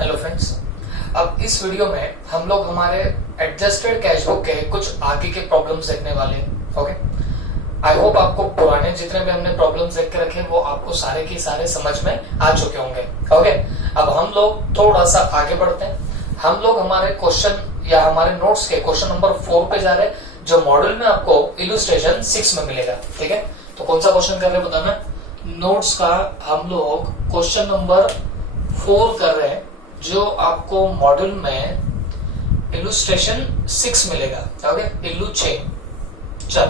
Hello friends, अब इस video में हम लोग हमारे एडजस्टेड कैश बुक के कुछ आगे के प्रॉब्लम्स देखने वाले हैं। ओके, आई होप आपको पुराने जितने भी हमने प्रॉब्लम्स देख के रखे वो आपको सारे के सारे समझ में आ चुके होंगे। ओके, अब हम लोग थोड़ा सा आगे बढ़ते हैं। हम लोग हमारे क्वेश्चन या हमारे नोट्स के क्वेश्चन नंबर 4 पे जा रहे हैं, जो मॉड्यूल में आपको इलस्ट्रेशन 6 में मिलेगा। ठीक है, तो कौन सा क्वेश्चन कर रहे हैं बताना। नोट्स का हम लोग क्वेश्चन नंबर 4 कर रहे हैं, जो आपको मॉड्यूल में इलस्ट्रेशन 6 मिलेगा। ओके, इल्लू 6। चल,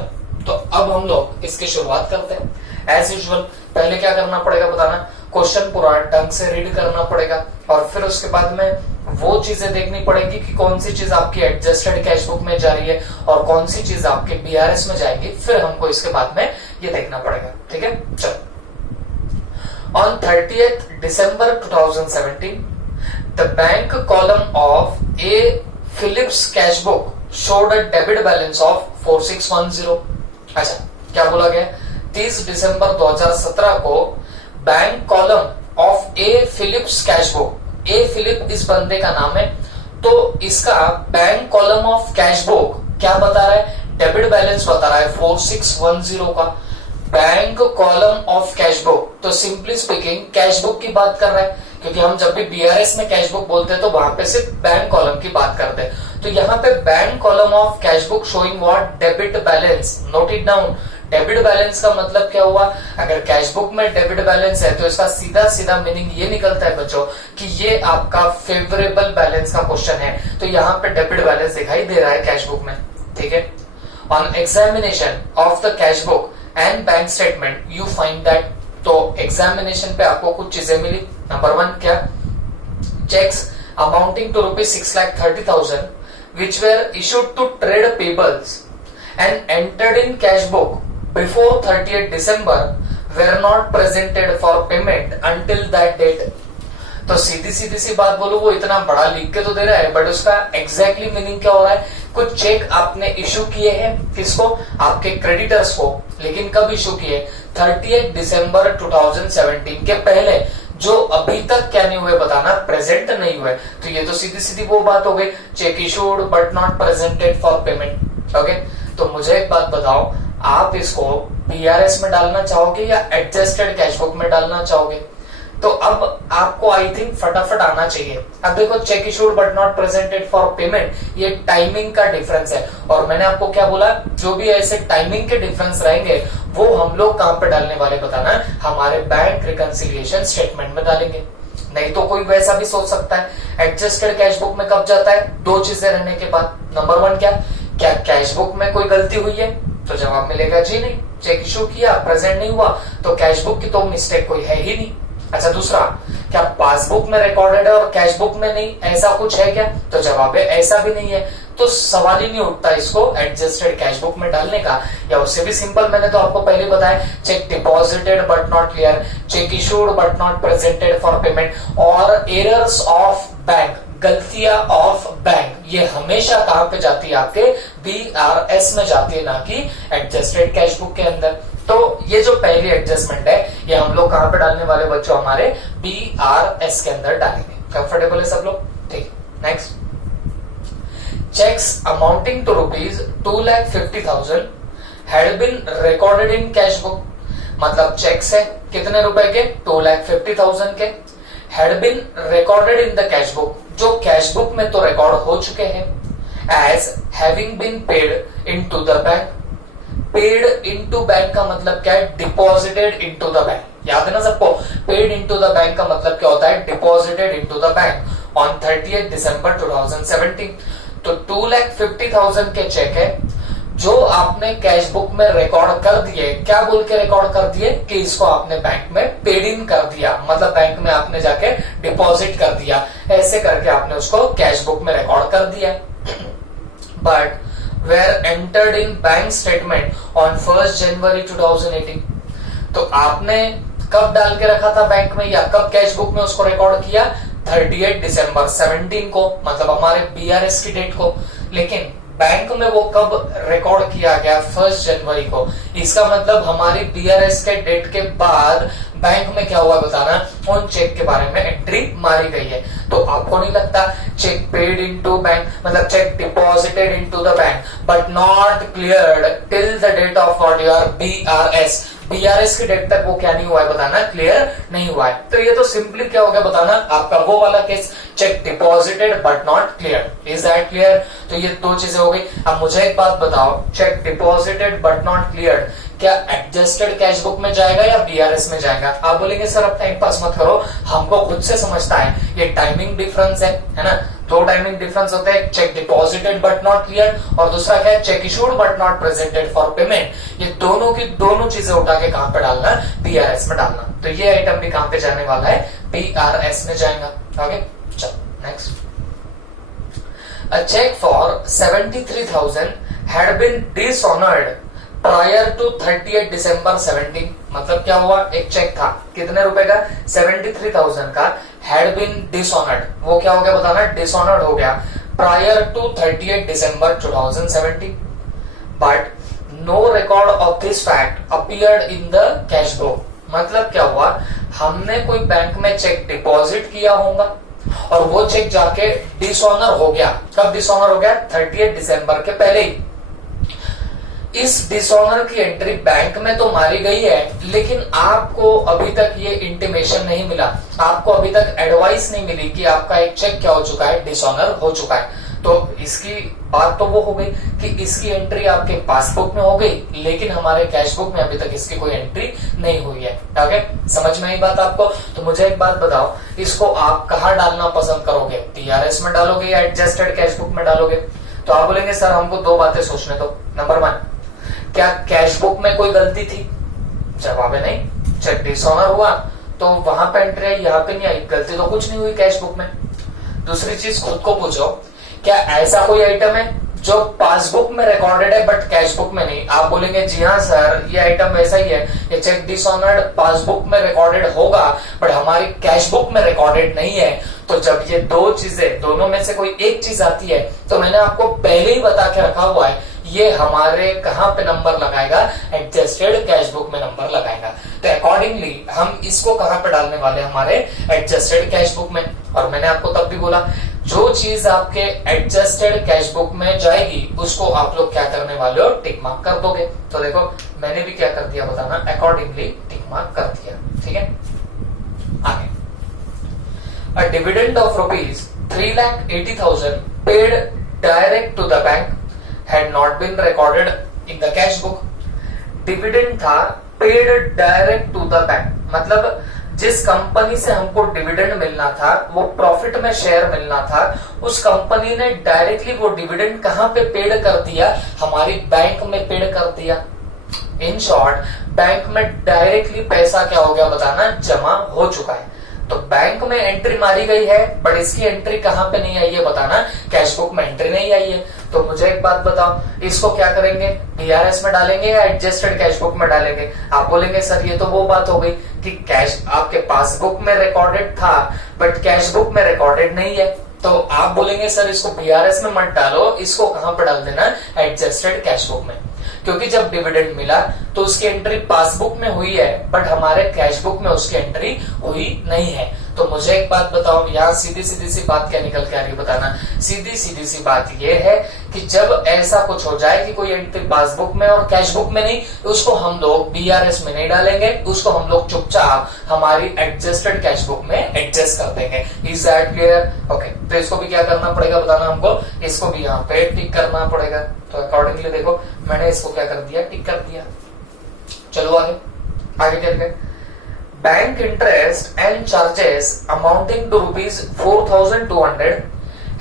तो अब हम लोग इसकी शुरुआत करते हैं। एज यूजुअल पहले क्या करना पड़ेगा बताना, क्वेश्चन पूरा ढंग से रीड करना पड़ेगा और फिर उसके बाद में वो चीजें देखनी पड़ेगी कि कौन सी चीज आपकी एडजस्टेड कैश बुक में जा रही है और कौन सी चीज आपके बीआरएस में जाएगी। फिर हमको इसके बाद में ये देखना पड़ेगा। ठीक है, चलो। On 30th December 2017, the bank column of A. Phillips cash book showed a debit balance of 4610। अच्छा, क्या बोला गया? 30 दिसंबर 2017 को bank column of A Philips cash book, A Philip इस बंदे का नाम है, तो इसका bank column of cash book क्या बता रहा है? डेबिट बैलेंस बता रहा है 4610 का। Bank column of cash book, तो सिंपली स्पीकिंग कैश बुक की बात कर रहा है, क्योंकि हम जब भी बीआरएस में कैश बुक बोलते हैं तो वहां पे सिर्फ बैंक कॉलम की बात करते हैं। तो यहाँ पे bank column of cash book showing what? Debit balance. Note it down. Debit balance का मतलब क्या हुआ? अगर कैश बुक में डेबिट बैलेंस है तो इसका सीधा सीधा मीनिंग ये निकलता है बच्चों कि ये आपका फेवरेबल बैलेंस का क्वेश्चन है। तो यहाँ पे डेबिट बैलेंस दिखाई दे रहा है कैश बुक में। ठीक है, on examination of the cash book and bank statement you find that, तो एग्जामिनेशन पे आपको कुछ चीजें मिली। नंबर 1 क्या? Cheques amounting to ₹6,30,000 which were issued to trade payables and entered in cash book before 30th December were not presented for payment until that date। तो सीधी सी बात बोलूं, वो इतना बड़ा लिख के तो दे रहा है, बट उसका एग्जैक्टली मीनिंग क्या हो रहा है? कुछ चेक आपने इशू किए हैं, किसको? आपके क्रेडिटर्स को, लेकिन कब इशू किए? 30 दिसंबर 2017 के पहले, जो अभी तक क्या नहीं हुए बताना, प्रेजेंट नहीं हुए। तो ये तो सीधी सीधी वो बात हो गई, cheque issued but not presented for payment. Okay, तो मुझे एक बात बताओ, आप इसको बीआरएस में डालना चाहोगे या एडजस्टेड कैश बुक में डालना चाहोगे? तो अब आपको आई थिंक फटाफट आना चाहिए। अब देखो, check issued but not presented for payment, ये टाइमिंग का डिफरेंस है। और मैंने आपको क्या बोला, जो भी ऐसे टाइमिंग के डिफरेंस रहेंगे वो हम लोग कहां पे डालने वाले बताना, हमारे बैंक रिकंसिलिएशन स्टेटमेंट में डालेंगे। नहीं तो कोई वैसा भी सोच सकता है, एडजस्टेड कैश बुक में कब जाता है? 2 चीजें रहने के बाद। नंबर 1 क्या कैश बुक में कोई गलती हुई है? तो जवाब मिलेगा जी नहीं। चेक इशू किया, प्रेजेंट नहीं हुआ, तो कैश बुक की तो मिस्टेक कोई है ही नहीं। अच्छा, दूसरा क्या पासबुक में रिकॉर्डेड है और कैश बुक में नहीं, ऐसा कुछ है क्या? तो जवाब है ऐसा भी नहीं है। तो सवाल ही नहीं उठता इसको एडजस्टेड कैश बुक में डालने का। या उससे भी सिंपल, मैंने तो आपको पहले बताया, check deposited but not clear, check issued but not presented for payment, और एरर्स ऑफ बैंक, गलतियां ऑफ बैंक, ये हमेशा कहां पे जाती है? आपके बीआरएस में जाती है, ना कि एडजस्टेड कैश बुक के अंदर। तो ये जो पहली एडजस्टमेंट है, ये हम लोग कहां पे डालने वाले बच्चों? हमारे बीआरएस के अंदर डालेंगे। कंफर्टेबल है सब लोग? ठीक, next. Cheques amounting to ₹2,50,000 had been recorded in cash book, मतलब चेक्स है कितने रुपए के? 2,50,000 के, had been recorded in the cash book, जो कैश बुक में तो रिकॉर्ड हो चुके हैं, as having been paid into the bank. Paid into bank का मतलब क्या है? Deposited into the bank. याद है ना सबको? पेड इनटू द बैंक का मतलब क्या होता है? Deposited into the bank on 30 दिसंबर 2017। तो 2,50,000 के चेक है जो आपने कैश बुक में रिकॉर्ड कर दिए। क्या बोल के रिकॉर्ड कर दिए? कि इसको आपने बैंक में पेड इन कर दिया, मतलब बैंक में आपने जाके डिपॉजिट कर दिया, ऐसे करके आपने उसको कैश बुक में रिकॉर्ड कर दिया। But were entered in bank statement on 1st January 2018। तो आपने कब डाल के रखा था बैंक में, या कब कैश बुक में उसको रिकॉर्ड किया? 30 दिसंबर 17 को, मतलब हमारे बीआरएस की डेट को। लेकिन बैंक में वो कब रिकॉर्ड किया गया? 1 जनवरी को। इसका मतलब हमारी बीआरएस के डेट के बाद बैंक में क्या हुआ बताना, उन चेक के बारे में एंट्री मारी गई है। तो आपको नहीं लगता चेक पेड इनटू बैंक मतलब cheque deposited into the bank but not cleared till the date of what your BRS, BRS की डेट तक वो क्या नहीं हुआ है बताना, क्लियर नहीं हुआ है। तो ये तो सिंपली क्या हो गया बताना, आपका वो वाला case check deposited but not clear. Is that clear? तो ये दो चीजें हो गई। अब मुझे एक बात बताओ, check deposited but not clear क्या एडजस्टेड कैश बुक में जाएगा या बीआरएस में जाएगा? आप बोलेंगे सर अब टाइम पास मत करो, हमको खुद से समझता है, ये टाइमिंग डिफरेंस है ना। दो टाइमिंग डिफरेंस होते हैं, check deposited but not clear और दूसरा क्या है, check issued but not presented for payment. ये दोनों की दोनों चीजें उठा के कहां पे डालना, बीआरएस में डालना। तो ये आइटम भी कहां पे जाने वाला है, बीआरएस में जाएगा। ओके चलो next. A check for 73,000 had been dishonored prior to 38 दिसंबर 17। मतलब क्या हुआ, एक चेक था कितने रुपए का, 73,000 का, हैड बीन डिसऑनर्ड, वो क्या हो गया बताना, डिसऑनर्ड हो गया प्रायर टू 38 दिसंबर 2017 but no record of this fact appeared in the cash book. मतलब क्या हुआ, हमने कोई बैंक में चेक डिपॉजिट किया होगा और वो चेक जाके डिसऑनर हो गया। कब डिसऑनर हो गया, 38 दिसंबर के पहले ही। इस डिसऑनर की एंट्री बैंक में तो मारी गई है, लेकिन आपको अभी तक ये इंटीमेशन नहीं मिला, आपको अभी तक एडवाइस नहीं मिली कि आपका एक चेक क्या हो चुका है, डिसऑनर हो चुका है। तो इसकी बात तो वो हो गई कि इसकी एंट्री आपके पासबुक में हो गई, लेकिन हमारे कैश बुक में अभी तक इसकी कोई एंट्री नहीं हुई है। ओके, समझ में आई बात आपको? तो मुझे एक बात बताओ, इसको आप कहाँ डालना पसंद करोगे, बीआरएस में डालोगे या एडजस्टेड कैश बुक में डालोगे? तो आप बोलेंगे सर हमको दो बातें सोचने दो। नंबर 1, क्या कैश बुक में कोई गलती थी? जवाब है नहीं। चेक डिसऑनर हुआ तो वहां पे एंट्री आई, यहाँ पे नहीं आई, गलती तो कुछ नहीं हुई कैश बुक में। दूसरी चीज खुद को पूछो, क्या ऐसा कोई आइटम है जो पासबुक में रिकॉर्डेड है बट कैश बुक में नहीं? आप बोलेंगे जी हाँ सर ये आइटम वैसा ही है, ये चेक डिसऑनर्ड पासबुक में रिकॉर्डेड होगा बट हमारी कैश बुक में रिकॉर्डेड नहीं है। तो जब ये दो चीजें, दोनों में से कोई एक चीज आती है, तो मैंने आपको पहले ही बता के रखा हुआ है, ये हमारे कहां पे नंबर लगाएगा, एडजस्टेड कैश बुक में नंबर लगाएगा। तो अकॉर्डिंगली हम इसको कहां पे डालने वाले, हमारे एडजस्टेड कैश बुक में। और मैंने आपको तब भी बोला, जो चीज आपके एडजस्टेड कैश बुक में जाएगी उसको आप लोग क्या करने वाले हो, टिक मार्क कर दोगे। तो देखो मैंने भी क्या कर दिया बताना, अकॉर्डिंगली टिक मार्क कर दिया। ठीक है, आगे। A dividend of rupees 3,80,000 paid direct to the bank had not been recorded in the cash book. Dividend था paid direct to the bank, मतलब जिस कंपनी से हमको डिविडेंड मिलना था, वो प्रॉफिट में शेयर मिलना था, उस कंपनी ने डायरेक्टली वो डिविडेंड कहां पे पेड कर दिया, हमारी बैंक में पेड कर दिया। इन शॉर्ट बैंक में डायरेक्टली पैसा क्या हो गया बताना, जमा हो चुका है। तो बैंक में एंट्री मारी गई है बट इसकी एंट्री कहां पे नहीं आई है बताना, कैश बुक में एंट्री नहीं आई है। तो मुझे एक बात बताओ, इसको क्या करेंगे, बीआरएस में डालेंगे या एडजस्टेड कैश बुक में डालेंगे? आप बोलेंगे सर ये तो वो बात हो गई कि कैश आपके पासबुक में रिकॉर्डेड था बट कैश बुक में रिकॉर्डेड नहीं है। तो आप बोलेंगे सर इसको बीआरएस में मत डालो, इसको कहां पर डाल देना, एडजस्टेड कैश बुक में। क्योंकि जब डिविडेंड मिला तो उसकी एंट्री पासबुक में हुई है बट हमारे कैश बुक में उसकी एंट्री हुई नहीं है। तो मुझे एक बात बताओ, यहाँ सीधी सीधी सी बात क्या निकल के आ रही है बताना, सीधी सीधी सी बात ये है कि जब ऐसा कुछ हो जाए कि कोई एंट्री पासबुक में और कैश बुक में नहीं, उसको हम लोग बीआरएस में नहीं डालेंगे, उसको हम लोग चुपचाप हमारी एडजस्टेड कैश बुक में एडजस्ट कर देंगे। Is that clear? ओके, तो इसको भी क्या करना पड़ेगा बताना हमको, इसको भी यहाँ पे टिक करना पड़ेगा। तो अकॉर्डिंगली देखो मैंने इसको क्या कर दिया, टिक कर दिया। चलो आगे, आगे क्या गए, bank interest and charges amounting to ₹4,200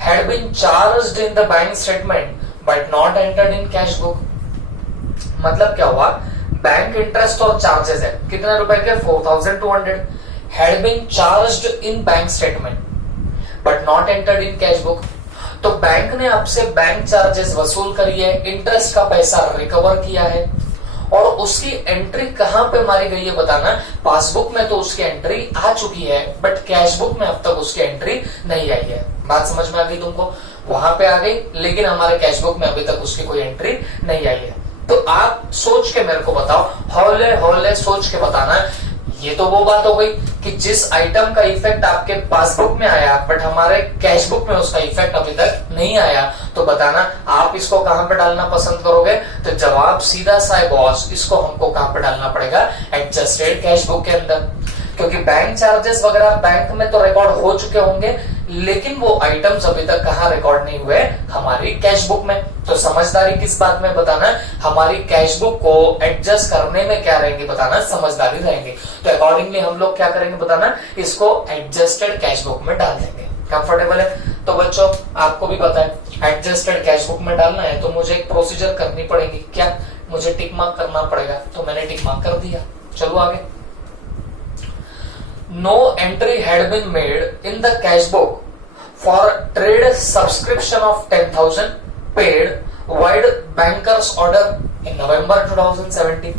had been charged in the bank statement but not entered in cash book। मतलब क्या हुआ, बैंक इंटरेस्ट और चार्जेस है कितने रुपए के, 4,200 had been charged in bank statement but not entered in cash book। तो बैंक ने आपसे बैंक चार्जेस वसूल करी है, इंटरेस्ट का पैसा रिकवर किया है और उसकी एंट्री कहां पे मारी गई है बताना, पासबुक में तो उसकी एंट्री आ चुकी है बट कैश बुक में अब तक उसकी एंट्री नहीं आई है। बात समझ में आ गई तुमको? वहां पे आ गई लेकिन हमारे कैश बुक में अभी तक उसकी कोई एंट्री नहीं आई है। तो आप सोच के मेरे को बताओ, हौले हौले सोच के बताना, ये तो वो बात हो गई कि जिस आइटम का इफेक्ट आपके पासबुक में आया बट हमारे कैश बुक में उसका इफेक्ट अभी तक नहीं आया, तो बताना आप इसको कहां पे डालना पसंद करोगे? तो जवाब सीधा सा है बॉस, इसको हमको कहां पे डालना पड़ेगा? एडजस्टेड कैश बुक के अंदर, क्योंकि बैंक चार्जेस वगैरह बैंक में तो रिकॉर्ड हो चुके होंगे, लेकिन वो आइटम्स अभी तक कहां रिकॉर्ड नहीं हुए? हमारी कैश बुक में। तो समझदारी किस बात में बताना? हमारी कैश बुक को एडजस्ट करने में क्या रहेंगे बताना? समझदारी रहेंगे। तो अकॉर्डिंगली हम लोग क्या करेंगे बताना? इसको एडजस्टेड कैश बुक में डाल देंगे। कंफर्टेबल है? तो बच्चों आपको भी पता है एडजस्टेड कैश बुक में डालना है तो मुझे एक प्रोसीजर करनी पड़ेगी। क्या? मुझे टिक मार्क करना पड़ेगा। तो मैंने टिक मार्क कर दिया। चलो आगे। No entry had been made in the cash book for trade subscription of 10,000 paid wide bankers order in November 2017।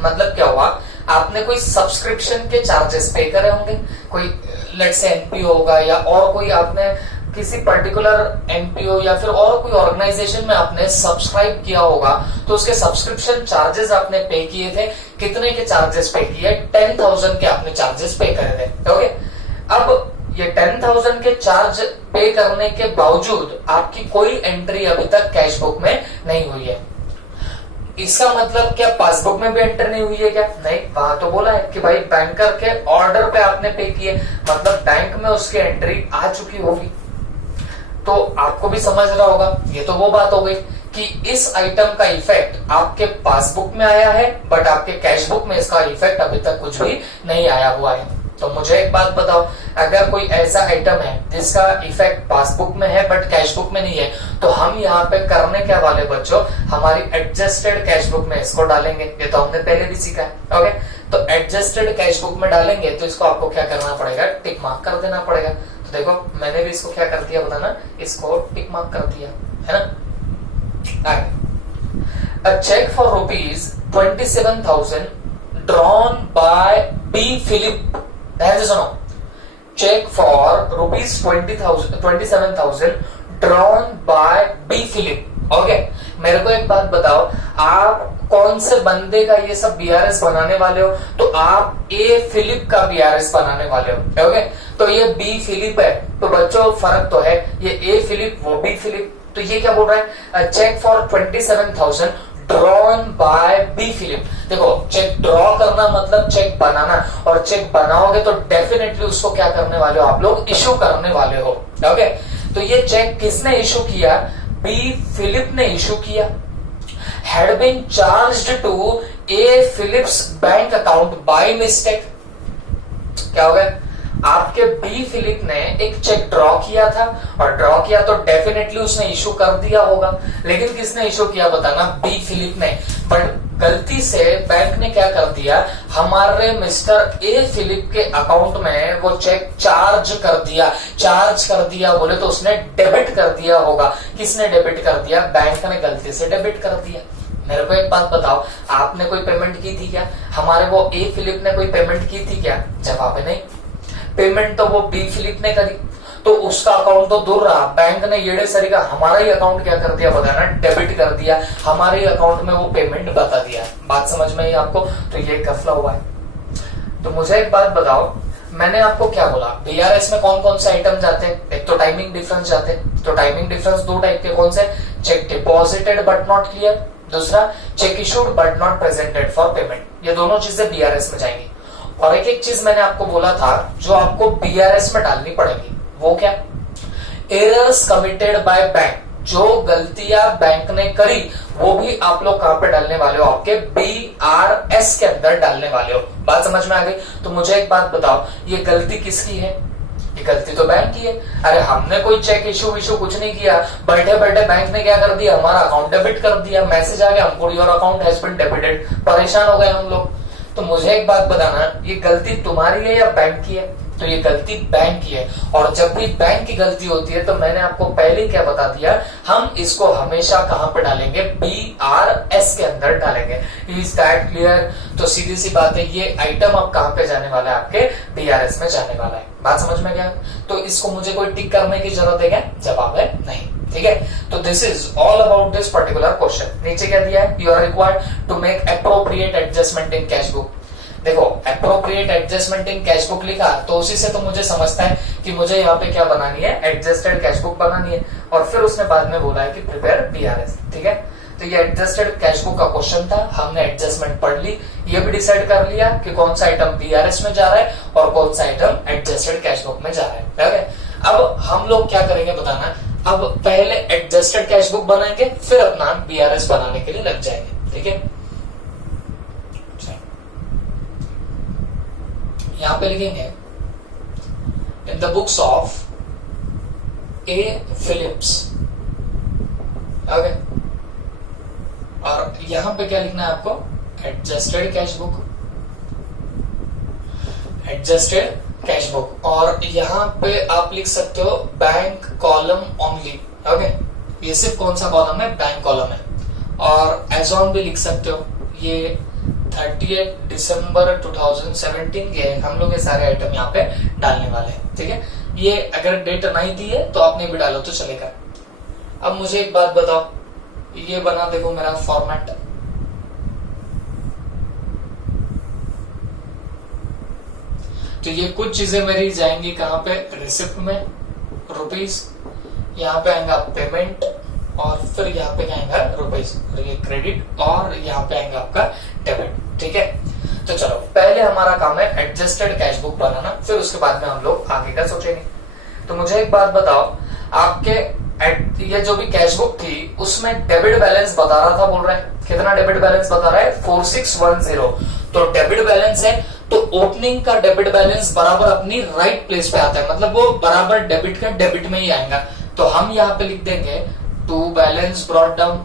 मतलब क्या हुआ? आपने कोई सब्सक्रिप्शन के चार्जेस पे करे होंगे, कोई लेट्स से एनपीओ होगा या और कोई आपने किसी पर्टिकुलर एनपीओ या फिर और कोई ऑर्गेनाइजेशन में आपने सब्सक्राइब किया होगा, तो उसके सब्सक्रिप्शन चार्जेस आपने पे किए थे। कितने के चार्जेस पे किए? 10,000 के आपने चार्जेस पे करे थे। ओके, अब ये 10,000 के चार्ज पे करने के बावजूद आपकी कोई एंट्री अभी तक कैश बुक में नहीं हुई है। इसका मतलब क्या पासबुक में भी एंटर नहीं हुई है क्या? नहीं, वहां तो बोला है कि भाई बैंकर के ऑर्डर पे आपने पे किए, मतलब बैंक में उसकी एंट्री आ चुकी होगी। तो आपको भी समझ रहा होगा, ये तो वो बात हो गई कि इस आइटम का इफेक्ट आपके पासबुक में आया है बट आपके कैश बुक में इसका इफेक्ट अभी तक कुछ भी नहीं आया हुआ है। तो मुझे एक बात बताओ, अगर कोई ऐसा आइटम है जिसका इफेक्ट पासबुक में है बट कैश बुक में नहीं है, तो हम यहाँ पे करने क्या वाले बच्चों? हमारी एडजस्टेड कैश बुक में इसको डालेंगे। ये तो हमने पहले भी सीखा है। ओके, तो एडजस्टेड कैश बुक में डालेंगे तो इसको आपको क्या करना पड़ेगा? टिक मार्क कर देना पड़ेगा। तो देखो मैंने भी इसको क्या कर दिया बताना? इसको टिक मार्क कर दिया है ना। A check for rupees 27,000 drawn by B. Philip। ध्यान से सुनो, cheque for rupees 27,000 drawn by B Philip. Okay, मेरे को एक बात बताओ, आप कौन से बंदे का ये सब बीआरएस बनाने वाले हो? तो आप ए फिलिप का बीआरएस बनाने वाले हो। ओके, तो ये बी फिलिप है, तो बच्चों फर्क तो है, ये ए फिलिप वो बी फिलिप। तो ये क्या बोल रहा है? Cheque for 27,000 drawn by B Philip. देखो, चेक ड्रॉ करना मतलब चेक बनाना, और चेक बनाओगे तो डेफिनेटली उसको क्या करने वाले हो? आप लोग इश्यू करने वाले हो। ओके, तो ये चेक किसने इश्यू किया? बी फिलिप ने इश्यू किया। Had been charged to A Philips bank account by mistake. क्या हो गया? आपके बी फिलिप ने एक चेक ड्रॉ किया था, और ड्रॉ किया तो डेफिनेटली उसने इशू कर दिया होगा, लेकिन किसने इशू किया बताना? बी फिलिप ने। बट गलती से बैंक ने क्या कर दिया? हमारे मिस्टर ए फिलिप के अकाउंट में वो चेक चार्ज कर दिया। चार्ज कर दिया बोले तो उसने डेबिट कर दिया होगा। किसने डेबिट कर दिया? बैंक ने गलती से डेबिट कर दिया। मेरे को एक बात बताओ, आपने कोई पेमेंट की थी क्या? हमारे वो ए फिलिप ने कोई पेमेंट की थी क्या? जवाब है नहीं। पेमेंट तो वो बी फिलिप ने करी, तो उसका अकाउंट तो दूर रहा, बैंक ने येड़े सरी का हमारा ही अकाउंट क्या कर दिया बताना? डेबिट कर दिया। हमारे ही अकाउंट में वो पेमेंट बता दिया। बात समझ में आई आपको? तो ये गफला हुआ है। तो मुझे एक बात बताओ, मैंने आपको क्या बोला? बीआरएस में कौन कौन से आइटम जाते हैं? एक तो टाइमिंग डिफरेंस जाते हैं। तो टाइमिंग डिफरेंस दो टाइप के कौन से? Cheque deposited but not clear, दूसरा cheque issued but not presented for payment. ये दोनों चीजें बीआरएस में जाएंगी। और एक चीज मैंने आपको बोला था जो आपको बीआरएस में डालनी पड़ेगी, वो क्या? Errors committed by bank. जो गलतियां बैंक ने करी वो भी आप लोग कहां पे डालने वाले हो? आपके बीआरएस के अंदर डालने वाले हो। बात समझ में आ गई? तो मुझे एक बात बताओ, ये गलती किसकी है? ये गलती तो बैंक की है। अरे हमने कोई चेक इशू कुछ नहीं किया, बैठे बैठे बैंक ने क्या कर दिया? हमारा अकाउंट डेबिट कर दिया। मैसेज आ गया हमको, your account has been debited. परेशान हो गए हम लोग। तो मुझे एक बात बताना, ये गलती तुम्हारी है या बैंक की है? तो ये गलती बैंक की है। और जब भी बैंक की गलती होती है तो मैंने आपको पहले क्या बता दिया, हम इसको हमेशा कहां पे डालेंगे? बीआरएस के अंदर डालेंगे। Is that clear? तो सीधी सी बात है, ये आइटम अब कहां पे जाने वाला है? आपके बीआरएस में जाने वाला है। बात समझ में गया? तो इसको मुझे कोई टिक करने की जरूरत है क्या? जवाब है नहीं। ठीक है, तो this is all about this particular question. नीचे क्या दिया है? You are required to make appropriate adjustment in cash book. देखो appropriate adjustment in cash book लिखा तो उसी से तो मुझे समझता है कि मुझे यहाँ पे क्या बनानी है, एडजस्टेड कैश बुक बनानी है। और फिर उसने बाद में बोला है कि प्रिपेयर बीआरएस। ठीक है, तो ये एडजस्टेड कैश बुक का क्वेश्चन था, हमने एडजस्टमेंट पढ़ ली, ये भी डिसाइड कर लिया कि कौन सा आइटम बीआरएस में जा रहा है और कौन सा आइटम एडजस्टेड कैश बुक में जा रहा है। ठीक है, अब हम लोग क्या करेंगे बताना, अब पहले एडजस्टेड कैश बुक बनाएंगे फिर अपना बीआरएस बनाने के लिए लग जाएंगे। ठीक है, यहां पे लिखेंगे in the books of A Philips. Okay, और यहां पे क्या लिखना है आपको, adjusted cash book, adjusted cash book. और यहां पे आप लिख सकते हो बैंक कॉलम ओनली। ओके, ये सिर्फ कौन सा कॉलम है, बैंक कॉलम है। और एज ऑन भी लिख सकते हो, ये 30 दिसंबर 2017 के हम लोग ये सारे आइटम यहाँ पे डालने वाले हैं। ठीक है, ये अगर डेट नहीं दी है तो आपने भी डालो तो चलेगा। अब मुझे एक बात बताओ, ये बना देखो मेरा फॉर्मेट, तो ये कुछ चीजें मेरी जाएंगी कहां पे, रिसिप्ट में रुपीज, यहाँ पे आएगा पेमेंट और फिर यहाँ पे क्या आएगा रुपीज, ये क्रेडिट, और यहाँ पे आएगा आपका डेबिट। ठीक है, तो चलो पहले हमारा काम है एडजस्टेड कैश बुक बनाना, फिर उसके बाद में हम लोग आगे का सोचेंगे। तो मुझे एक बात बताओ, आपके ये जो भी कैश बुक थी उसमें डेबिट बैलेंस बता रहा था, बोल रहे हैं कितना डेबिट बैलेंस बता रहा है, 4610। तो डेबिट बैलेंस है तो ओपनिंग का डेबिट बैलेंस बराबर अपनी राइट प्लेस पे आता है, मतलब वो बराबर डेबिट का डेबिट में ही आएगा। तो हम यहाँ पे लिख देंगे टू बैलेंस ब्रॉट डाउन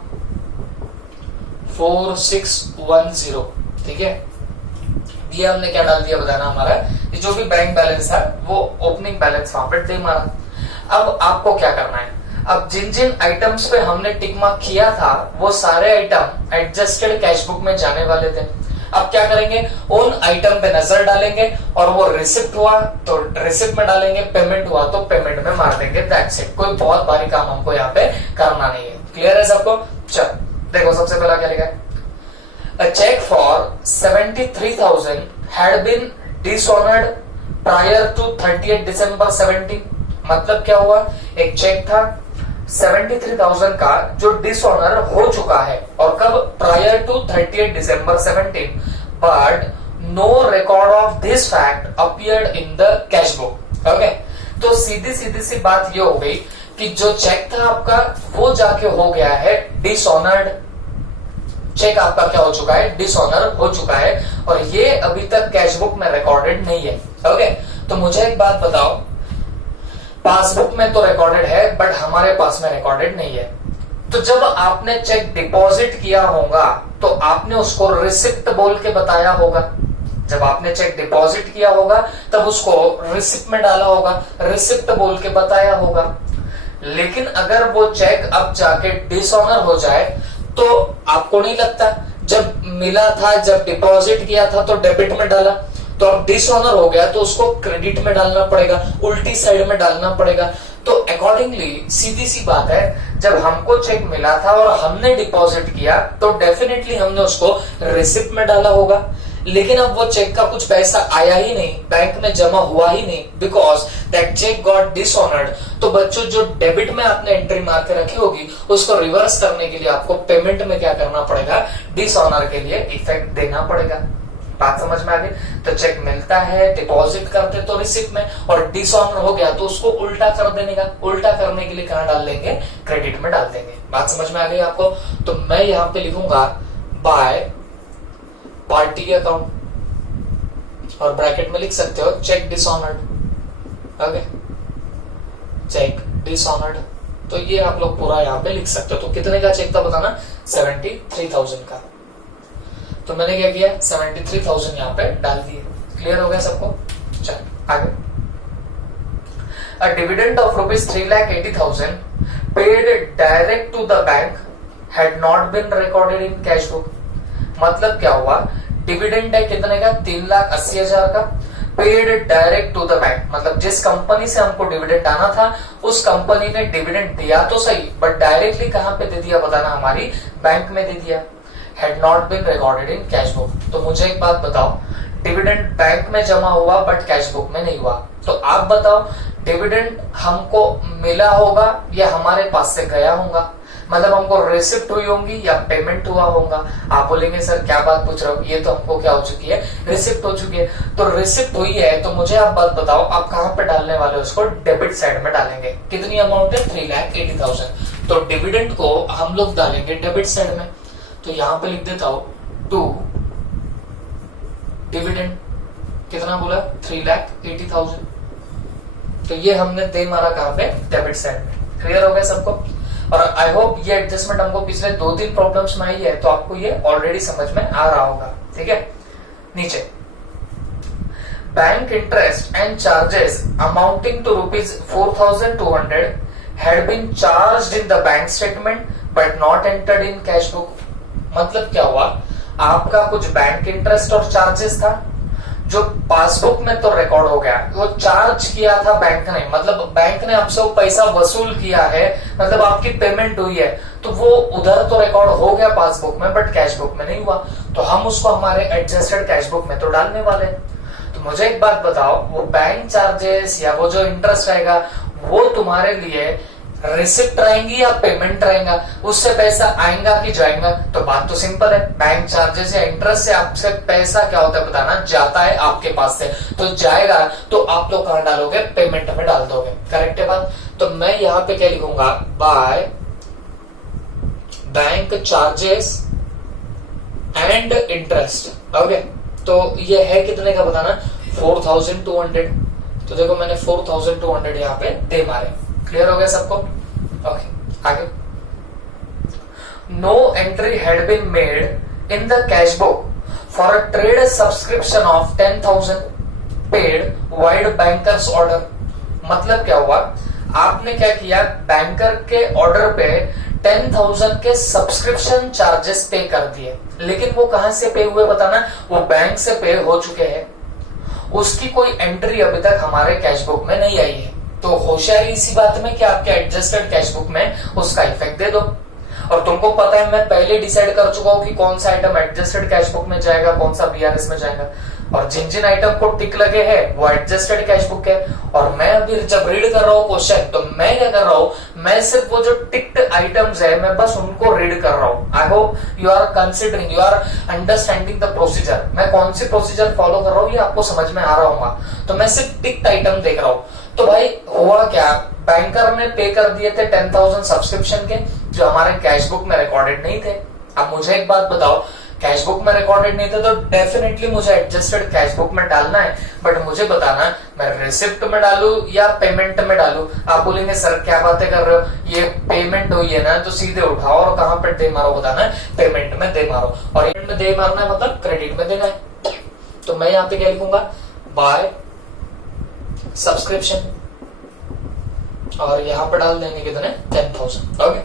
4610। ठीक है, ये हमने क्या डाल दिया बताना, हमारा ये जो भी बैंक बैलेंस है वो ओपनिंग बैलेंस वहां पे दे मारा। अब आपको क्या करना है, अब जिन जिन आइटम्स पे हमने टिक मार्क किया था वो सारे आइटम एडजस्टेड कैश बुक में जाने वाले थे। अब क्या करेंगे, उन आइटम पे नजर डालेंगे और वो रिसिप्ट हुआ तो रिसिप्ट में डालेंगे, पेमेंट हुआ तो पेमेंट में मार देंगे। दैट्स इट, कोई बहुत भारी काम हमको यहाँ पे करना नहीं है। क्लियर है सबको? चल देखो, सबसे पहला क्या लिखा है, a check for 73,000 had been dishonored prior to 30th December 17। मतलब क्या हुआ, एक चेक था 73,000 का जो डिसऑनर हो चुका है, और कब, prior to 30th December 17, but no record of this fact appeared in the cash book. Okay, तो सीधी सीधी सी बात ये हो गई कि जो चेक था आपका वो जाके हो गया है डिसऑनर्ड, चेक आपका क्या हो चुका है, डिसऑनर हो चुका है, और ये अभी तक कैश बुक में रिकॉर्डेड नहीं है। ओके, तो मुझे एक बात बताओ, पासबुक में तो रिकॉर्डेड है बट हमारे पास में रिकॉर्डेड नहीं है। तो जब आपने चेक डिपॉजिट किया होगा तो आपने उसको रिसिप्ट बोल के बताया होगा, जब आपने चेक डिपॉजिट किया होगा तब उसको रिसिप्ट में डाला होगा, रिसिप्ट बोल के बताया होगा। लेकिन अगर वो चेक अब जाके डिसऑनर हो जाए तो आपको नहीं लगता, जब मिला था, जब डिपॉजिट किया था तो डेबिट में डाला, तो अब डिसऑनर हो गया तो उसको क्रेडिट में डालना पड़ेगा, उल्टी साइड में डालना पड़ेगा। तो अकॉर्डिंगली सीधी सी बात है, जब हमको चेक मिला था और हमने डिपॉजिट किया तो डेफिनेटली हमने उसको रिसिप्ट में डाला होगा। लेकिन अब वो चेक का कुछ पैसा आया ही नहीं, बैंक में जमा हुआ ही नहीं, because that cheque got dishonoured. तो बच्चों, जो डेबिट में आपने एंट्री मार के रखी होगी उसको रिवर्स करने के लिए आपको पेमेंट में क्या करना पड़ेगा, डिसऑनर के लिए इफेक्ट देना पड़ेगा। बात समझ में आ गई? तो चेक मिलता है, डिपॉजिट करते तो रिसिप्ट में, और डिसऑनर हो गया तो उसको उल्टा कर देने का, उल्टा करने के लिए कहां डाल देंगे, क्रेडिट में डाल देंगे। बात समझ में आ गई आपको? तो मैं यहां पे लिखूंगा बाय पार्टी अकाउंट, और ब्रैकेट में लिख सकते हो cheque dishonoured. Okay, cheque dishonoured, तो ये आप लोग पूरा यहाँ पे लिख सकते हो। तो कितने का चेक था बताना, 73,000 का। तो मैंने क्या किया, 73,000 यहाँ पे डाल दिए। क्लियर हो गया सबको? चल आगे। A dividend of rupees 3,80,000 paid direct to the bank had not been recorded in cash book। मतलब क्या हुआ, डिविडेंड है कितने का, 3,80,000 का, paid direct to the bank, मतलब जिस कंपनी से हमको डिविडेंड आना था उस कंपनी ने डिविडेंड दिया तो सही, बट डायरेक्टली कहां पे दे दिया बताना, हमारी बैंक में दे दिया। Had not been recorded in cash book. तो मुझे एक बात बताओ, डिविडेंड बैंक में जमा हुआ बट कैश बुक में नहीं हुआ। तो आप बताओ डिविडेंड हमको मिला होगा या हमारे पास से गया होगा, मतलब हमको रिसिप्ट हुई होंगी या पेमेंट हुआ होगा। आप बोलेंगे सर क्या बात पूछ रहे हो, ये तो हमको क्या हो चुकी है, रिसिप्ट हो चुकी है। तो रिसिप्ट हुई है तो मुझे आप बात बताओ आप कहां पे डालने वाले हो, उसको डेबिट साइड में डालेंगे। कितनी अमाउंट है, 3,80,000। तो डिविडेंड को हम लोग डालेंगे डेबिट साइड में। तो यहां पे लिख देता हूं टू डिविडेंड, कितना बोला, 3,80,000। तो ये हमने दे मारा कहां पे, डेबिट साइड में। क्लियर हो गया सबको। और आई होप ये एडजस्टमेंट हमको पिछले 2-3 प्रॉब्लम्स में आई है तो आपको ये ऑलरेडी समझ में आ रहा होगा। ठीक है, नीचे bank interest and charges amounting to ₹4,200 had been charged in the bank statement but not entered in cash book। मतलब क्या हुआ, आपका कुछ बैंक इंटरेस्ट और चार्जेस था जो पासबुक में तो रिकॉर्ड हो गया, वो चार्ज किया था बैंक ने, मतलब बैंक ने आपसे वो पैसा वसूल किया है, मतलब आपकी पेमेंट हुई है, तो वो उधर तो रिकॉर्ड हो गया पासबुक में बट कैश बुक में नहीं हुआ। तो हम उसको हमारे एडजस्टेड कैश बुक में तो डालने वाले हैं। तो मुझे एक बात बताओ, वो बैंक चार्जेस या वो जो इंटरेस्ट रहेगा वो तुम्हारे लिए रिसिप्ट रहेंगी या पेमेंट रहेगा, उससे पैसा आएगा कि जाएगा। तो बात तो सिंपल है, बैंक चार्जेस या इंटरेस्ट से आपसे पैसा क्या होता है बताना, जाता है आपके पास से, तो जाएगा तो आप लोग कहां डालोगे, पेमेंट में डाल दोगे। करेक्ट है बात। तो मैं यहां पे क्या लिखूंगा, by bank charges and interest. Okay, तो ये है कितने का बताना, 4,200। तो देखो मैंने 4,200 यहाँ पे दे मारे। क्लियर हो गया सबको। ओके, आगे। No entry had been made in the cash book for a trade subscription of 10,000 paid vide bankers order. मतलब क्या हुआ, आपने क्या किया, बैंकर के ऑर्डर पे 10,000 के सब्सक्रिप्शन चार्जेस पे कर दिए, लेकिन वो कहां से पे हुए बताना, वो बैंक से पे हो चुके हैं, उसकी कोई एंट्री अभी तक हमारे कैश बुक में नहीं आई है। तो होशियारी इसी बात में कि आपके एडजस्टेड कैश बुक में उसका इफेक्ट दे दो। और तुमको पता है मैं पहले डिसाइड कर चुका हूं कि कौन सा आइटम एडजस्टेड कैश बुक में जाएगा, कौन सा बीआरएस में जाएगा, और जिन जिन आइटम को टिक लगे हैं वो एडजस्टेड कैश बुक है। और मैं अभी जब रीड कर रहा हूँ क्वेश्चन, तो मैं क्या कर रहा हूँ, मैं सिर्फ वो जो टिक्ड आइटम्स है मैं बस उनको रीड कर रहा हूँ। I hope you are considering, you are understanding the procedure. मैं कौन सी प्रोसीजर फॉलो कर रहा हूँ ये आपको समझ में आ रहा होगा। तो मैं सिर्फ टिक्ड आइटम देख रहा हूँ। तो भाई हुआ क्या, बैंकर ने पे कर दिए थे 10,000 सब्सक्रिप्शन के, जो हमारे कैश बुक में रिकॉर्डेड नहीं थे। अब मुझे एक बात बताओ, कैश बुक में रिकॉर्डेड नहीं थे तो डेफिनेटली मुझे एडजस्टेड कैश बुक में डालना है, बट मुझे बताना मैं रिसिप्ट में डालू या पेमेंट में डालू। आप बोलेंगे सर क्या बातें कर रहे हो, ये पेमेंट हुई है ना, तो सीधे उठाओ और कहां पर दे मारो बताना है, पेमेंट में दे मारो। और पेमेंट में दे मारना है मतलब क्रेडिट में देना है। तो मैं यहाँ पे क्या लिखूंगा, बाय सब्सक्रिप्शन, और यहां पर डाल देंगे कितने, 10,000। ओके,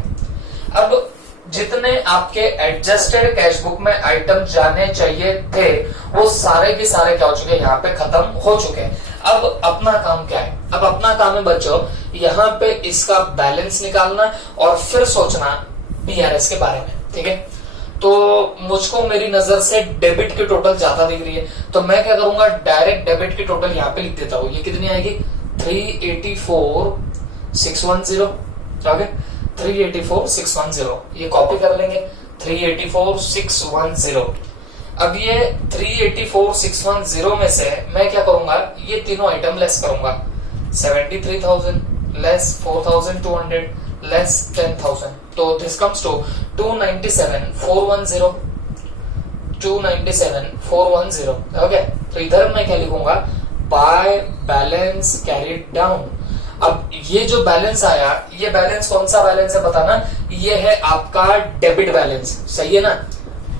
अब जितने आपके एडजस्टेड कैश बुक में आइटम जाने चाहिए थे वो सारे के सारे क्या हो चुके हैं, यहाँ पे खत्म हो चुके हैं। अब अपना काम क्या है, अब अपना काम है बच्चों यहाँ पे इसका बैलेंस निकालना और फिर सोचना बीआरएस के बारे में। ठीक है, तो मुझको मेरी नजर से डेबिट की टोटल ज्यादा दिख रही है, तो मैं क्या करूंगा, डायरेक्ट डेबिट की टोटल यहाँ पे लिख देता हूँ। ये कितनी आएगी, 384,610। ओके, 384,610 ये कॉपी कर लेंगे, 384,610। अब ये 384,610 में से मैं क्या करूंगा, ये तीनों आइटम लेस करूंगा, 73,000 लेस 4,200 लेस 10,000, तो दिस कम्स टू 297,410, 297,410। ओके, तो इधर मैं क्या लिखूंगा, बाय बैलेंस कैरीड डाउन। अब ये जो बैलेंस आया, ये बैलेंस कौन सा बैलेंस है बताना, ये है आपका डेबिट बैलेंस। सही है ना,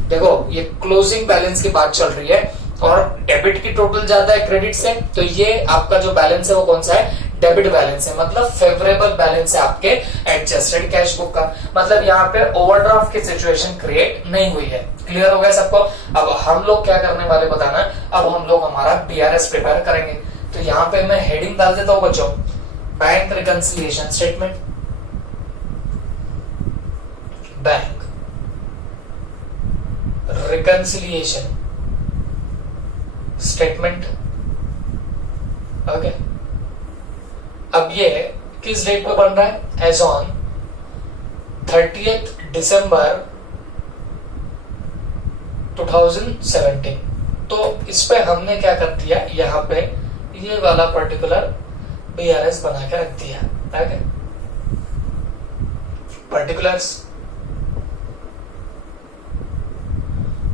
देखो ये क्लोजिंग बैलेंस की बात चल रही है और डेबिट की टोटल ज्यादा है क्रेडिट से, तो ये आपका जो बैलेंस है वो कौन सा है, डेबिट बैलेंस है, मतलब फेवरेबल बैलेंस है आपके एडजस्टेड कैश बुक का। मतलब यहाँ पे ओवरड्राफ्ट की सिचुएशन क्रिएट नहीं हुई है। क्लियर हो गया सबको। अब हम लोग क्या करने वाले बताना, अब हम लोग हमारा बीआरएस प्रिपेयर करेंगे। तो यहाँ पे मैं हेडिंग डाल देता हूँ बच्चों, bank reconciliation statement, bank reconciliation statement. Okay, अब ये किस डेट पे बन रहा है? As on 30th December 2017। तो इस पे हमने क्या कर दिया, यहाँ पे ये वाला पर्टिकुलर BRS बना के रख दिया। Okay, particulars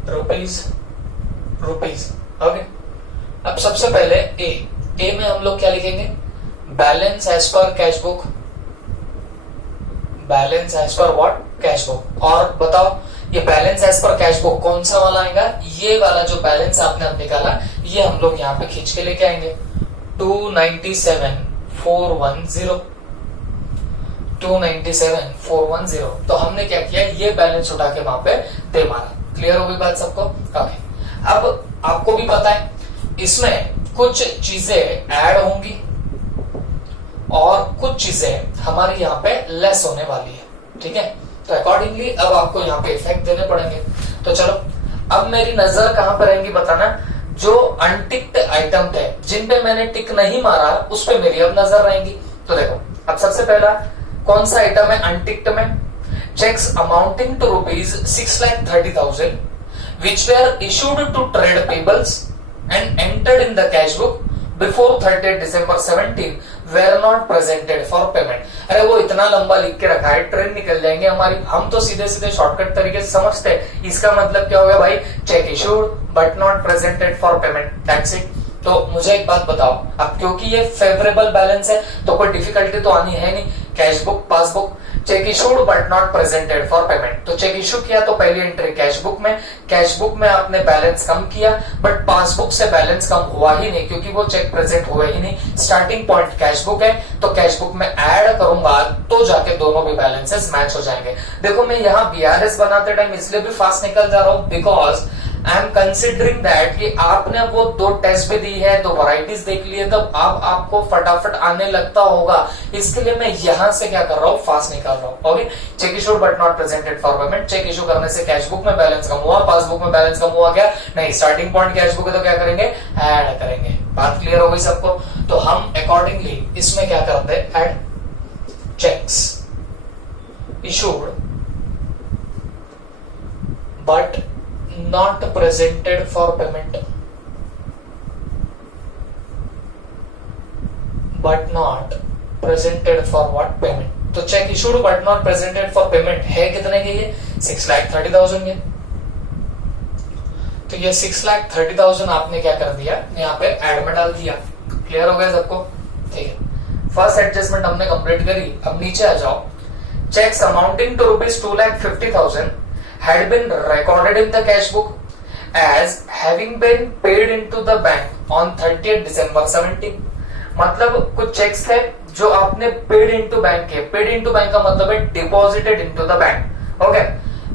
rupees. ओके, अब सबसे पहले ए में हम लोग क्या लिखेंगे? Balance as per cash book. Balance as per what? Cash book. और बताओ ये balance as per cash book कौन सा वाला आएगा? ये वाला जो बैलेंस आपने अब निकाला, ये हम लोग यहाँ पे खींच के लेके आएंगे। 297,410। 297,410। तो हमने क्या किया, ये बैलेंस उठा के वहां पे दे मारा। क्लियर हो गई बात सबको? ओके, अब आपको भी पता है इसमें कुछ चीजें ऐड होंगी और कुछ चीजें हमारी यहाँ पे लेस होने वाली है। ठीक है, तो अकॉर्डिंगली अब आपको यहाँ पे इफेक्ट देने पड़ेंगे। तो चलो, अब मेरी नजर कहां पर रहेंगी बताना? जो अनटिक्ड आइटम थे, जिन पे मैंने टिक नहीं मारा, उस पे मेरी अब नजर रहेंगी। तो देखो, अब सबसे पहला कौन सा आइटम है अनटिक्ड में? Cheques amounting to ₹6,30,000 which were issued to trade payables and entered in the cash book before 30th December 17 were not presented for payment। अरे वो इतना लंबा लिख के रखा है, ट्रेन निकल जाएंगे हमारी। हम तो सीधे सीधे शॉर्टकट तरीके से समझते हैं। इसका मतलब क्या हो गया भाई? Check issued but not presented for payment, that's it. तो मुझे एक बात बताओ, अब क्योंकि ये फेवरेबल बैलेंस है तो कोई डिफिकल्टी तो आनी है नहीं। Cash book, passbook, check issued but not presented for payment. तो चेक इशू किया तो पहली एंट्री कैश बुक में, कैश बुक में आपने बैलेंस कम किया, बट पासबुक से बैलेंस कम हुआ ही नहीं क्योंकि वो चेक प्रेजेंट हुए ही नहीं। स्टार्टिंग पॉइंट कैश बुक है तो कैश बुक में ऐड करूंगा तो जाके दोनों भी बैलेंसेस मैच हो जाएंगे। देखो, मैं यहाँ BRS बनाते टाइम इसलिए भी फास्ट निकल जा रहा हूं because I am considering that कि आपने वो 2 टेस्ट भी दी है, 2 वैरायटीज देख ली है, तब अब आपको फटाफट आने लगता होगा। इसके लिए मैं यहां से क्या कर रहा हूं, फास्ट निकाल रहा हूं। Okay, cheque issue but not presented for payment. Cheque issue करने से कैश बुक में बैलेंस कम हुआ, पासबुक में बैलेंस कम हुआ क्या? नहीं। स्टार्टिंग पॉइंट कैश बुक है तो क्या करेंगे? ऐड करेंगे। बात क्लियर हो गई सबको? तो हम अकॉर्डिंगली इसमें क्या करते हैं? Add cheques issued but not presented for payment, but not presented for what? Payment। तो check issued but not presented for payment है कितने के? ये 6,30,000 के। तो ये 6,30,000 आपने क्या कर दिया, यहाँ पे ऐड में डाल दिया। क्लियर हो गया सबको? ठीक है, फर्स्ट एडजस्टमेंट हमने कंप्लीट करी। अब नीचे आ जाओ। Cheques amounting to ₹2,50,000 had been recorded in the cash book as having been paid into the bank on 30th December 17। मतलब कुछ चेक्स थे जो आपने पेड इनटू बैंक किए। पेड इनटू बैंक का मतलब है deposited into the bank. Okay,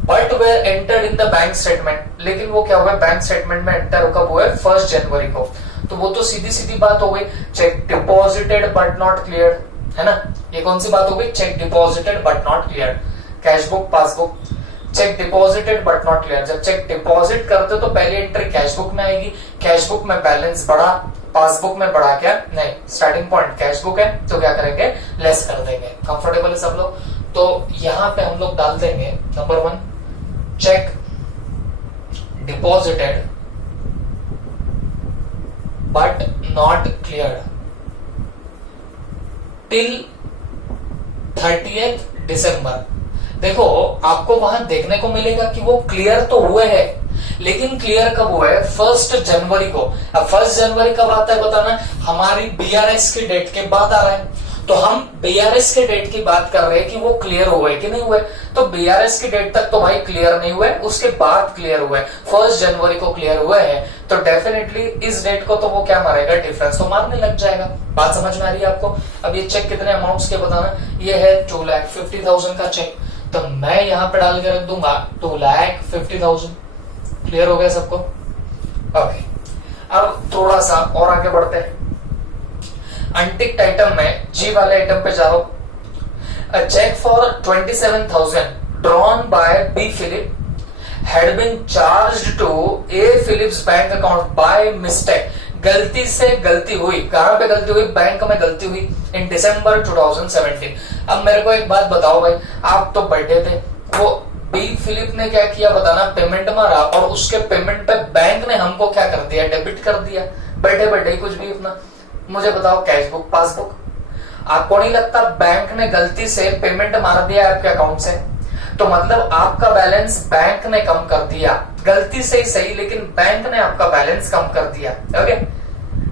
but were entered in the bank statement. लेकिन वो क्या हुआ, बैंक स्टेटमेंट में एंटर कब हुआ? 1 जनवरी को। तो वो तो सीधी सीधी बात हो गई, cheque deposited but not clear, है ना? ये कौन सी बात हो गई? Cheque deposited but not clear. Cash book, passbook, check deposited but not clear. जब चेक डिपॉजिट करते तो पहली एंट्री कैश बुक में आएगी, कैश बुक में बैलेंस बढ़ा, पासबुक में बढ़ा क्या? नहीं। स्टार्टिंग पॉइंट कैश बुक है तो क्या करेंगे? लेस कर देंगे। कंफर्टेबल है सब लोग? तो यहां पे हम लोग डाल देंगे number 1, check deposited but not clear till 30th December। देखो, आपको वहां देखने को मिलेगा कि वो क्लियर तो हुए हैं, लेकिन क्लियर कब हुआ है? 1 जनवरी को। अब 1 जनवरी कब आता है बताना? हमारी BRS के डेट के बाद आ रहा है। तो हम BRS के डेट की बात कर रहे हैं कि वो क्लियर हुए कि नहीं हुए। तो BRS की डेट तक तो भाई क्लियर नहीं हुए, उसके बाद क्लियर हुए। 1 जनवरी को क्लियर हुए हैं तो डेफिनेटली इस डेट को तो वो क्या मारेगा? डिफरेंस तो मारने लग जाएगा। बात समझ में आ रही है आपको? अब ये चेक कितने अमाउंट्स के बताना? ये है 2,50,000 का चेक, तो मैं यहां पे डाल के रख दूंगा 2,50,000। क्लियर हो गया सबको? ओके, अब थोड़ा सा और आगे बढ़ते हैं। अनटिक्ड आइटम में जी वाले आइटम पे जाओ। A cheque for 27,000 drawn by B Philip had been charged to A Philips bank account by mistake. गलती से गलती हुई, कहां पे गलती हुई? बैंक में गलती हुई इन दिसंबर 2017। अब मेरे को एक बात बताओ भाई, आप तो बैठे थे, वो बी फिलिप ने क्या किया बताना, पेमेंट मारा और उसके पेमेंट पे बैंक ने हमको क्या कर दिया? डेबिट कर दिया, बैठे बैठे ही कुछ भी अपना। मुझे बताओ कैशबुक पासबुक, आपको नहीं लगता बैंक ने गलती से पेमेंट मार दिया आपके अकाउंट से? तो मतलब आपका बैलेंस बैंक ने कम कर दिया, गलती से ही सही, लेकिन बैंक ने आपका बैलेंस कम कर दिया। ओके,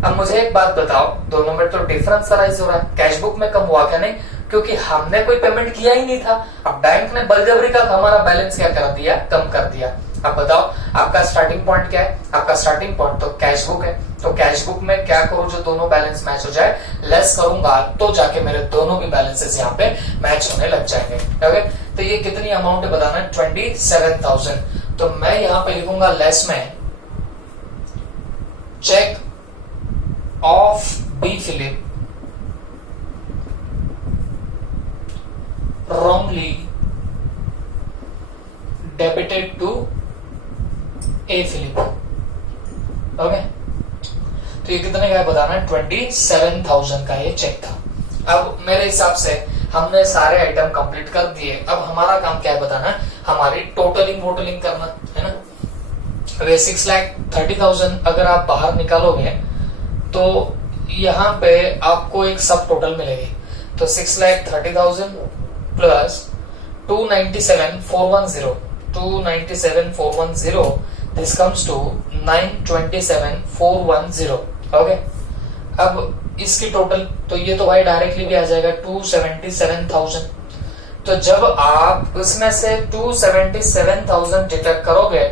अब मुझे एक बात बताओ, दोनों में तो डिफरेंस अराइज हो रहा है। कैशबुक में कम हुआ क्या? नहीं, क्योंकि हमने कोई पेमेंट किया ही नहीं था। अब बैंक ने बलजबरी का हमारा बैलेंस क्या कर दिया? कम कर दिया। अब बताओ आपका स्टार्टिंग पॉइंट क्या है? आपका स्टार्टिंग पॉइंट तो कैशबुक है। तो कैशबुक में क्या करूं जो दोनों बैलेंस मैच हो जाए? लेस करूंगा तो जाके मेरे दोनों भी बैलेंसेस यहाँ पे मैच होने लग जाएंगे। ओके, तो ये कितनी अमाउंट बताना है? 27,000। तो मैं यहाँ पे लिखूंगा लेस में cheque of B Philip wrongly debited to A Philip. Okay, तो ये कितने का है बताना है? 27,000 का ये चेक था। अब मेरे हिसाब से हमने सारे आइटम कंप्लीट कर दिए। अब हमारा काम क्या है बताना है? हमारी टोटलिंग वोटलिंग करना है ना। वे 6,30,000 अगर आप बाहर निकालोगे तो यहाँ पे आपको एक सब टोटल मिलेगी। तो 6,30,000 plus 297,410 this comes to 927,410। Okay, अब इसकी टोटल तो ये तो भाई डायरेक्टली भी आ जाएगा 277,000। तो जब आप उसमें से 277,000 डिडक्ट करोगे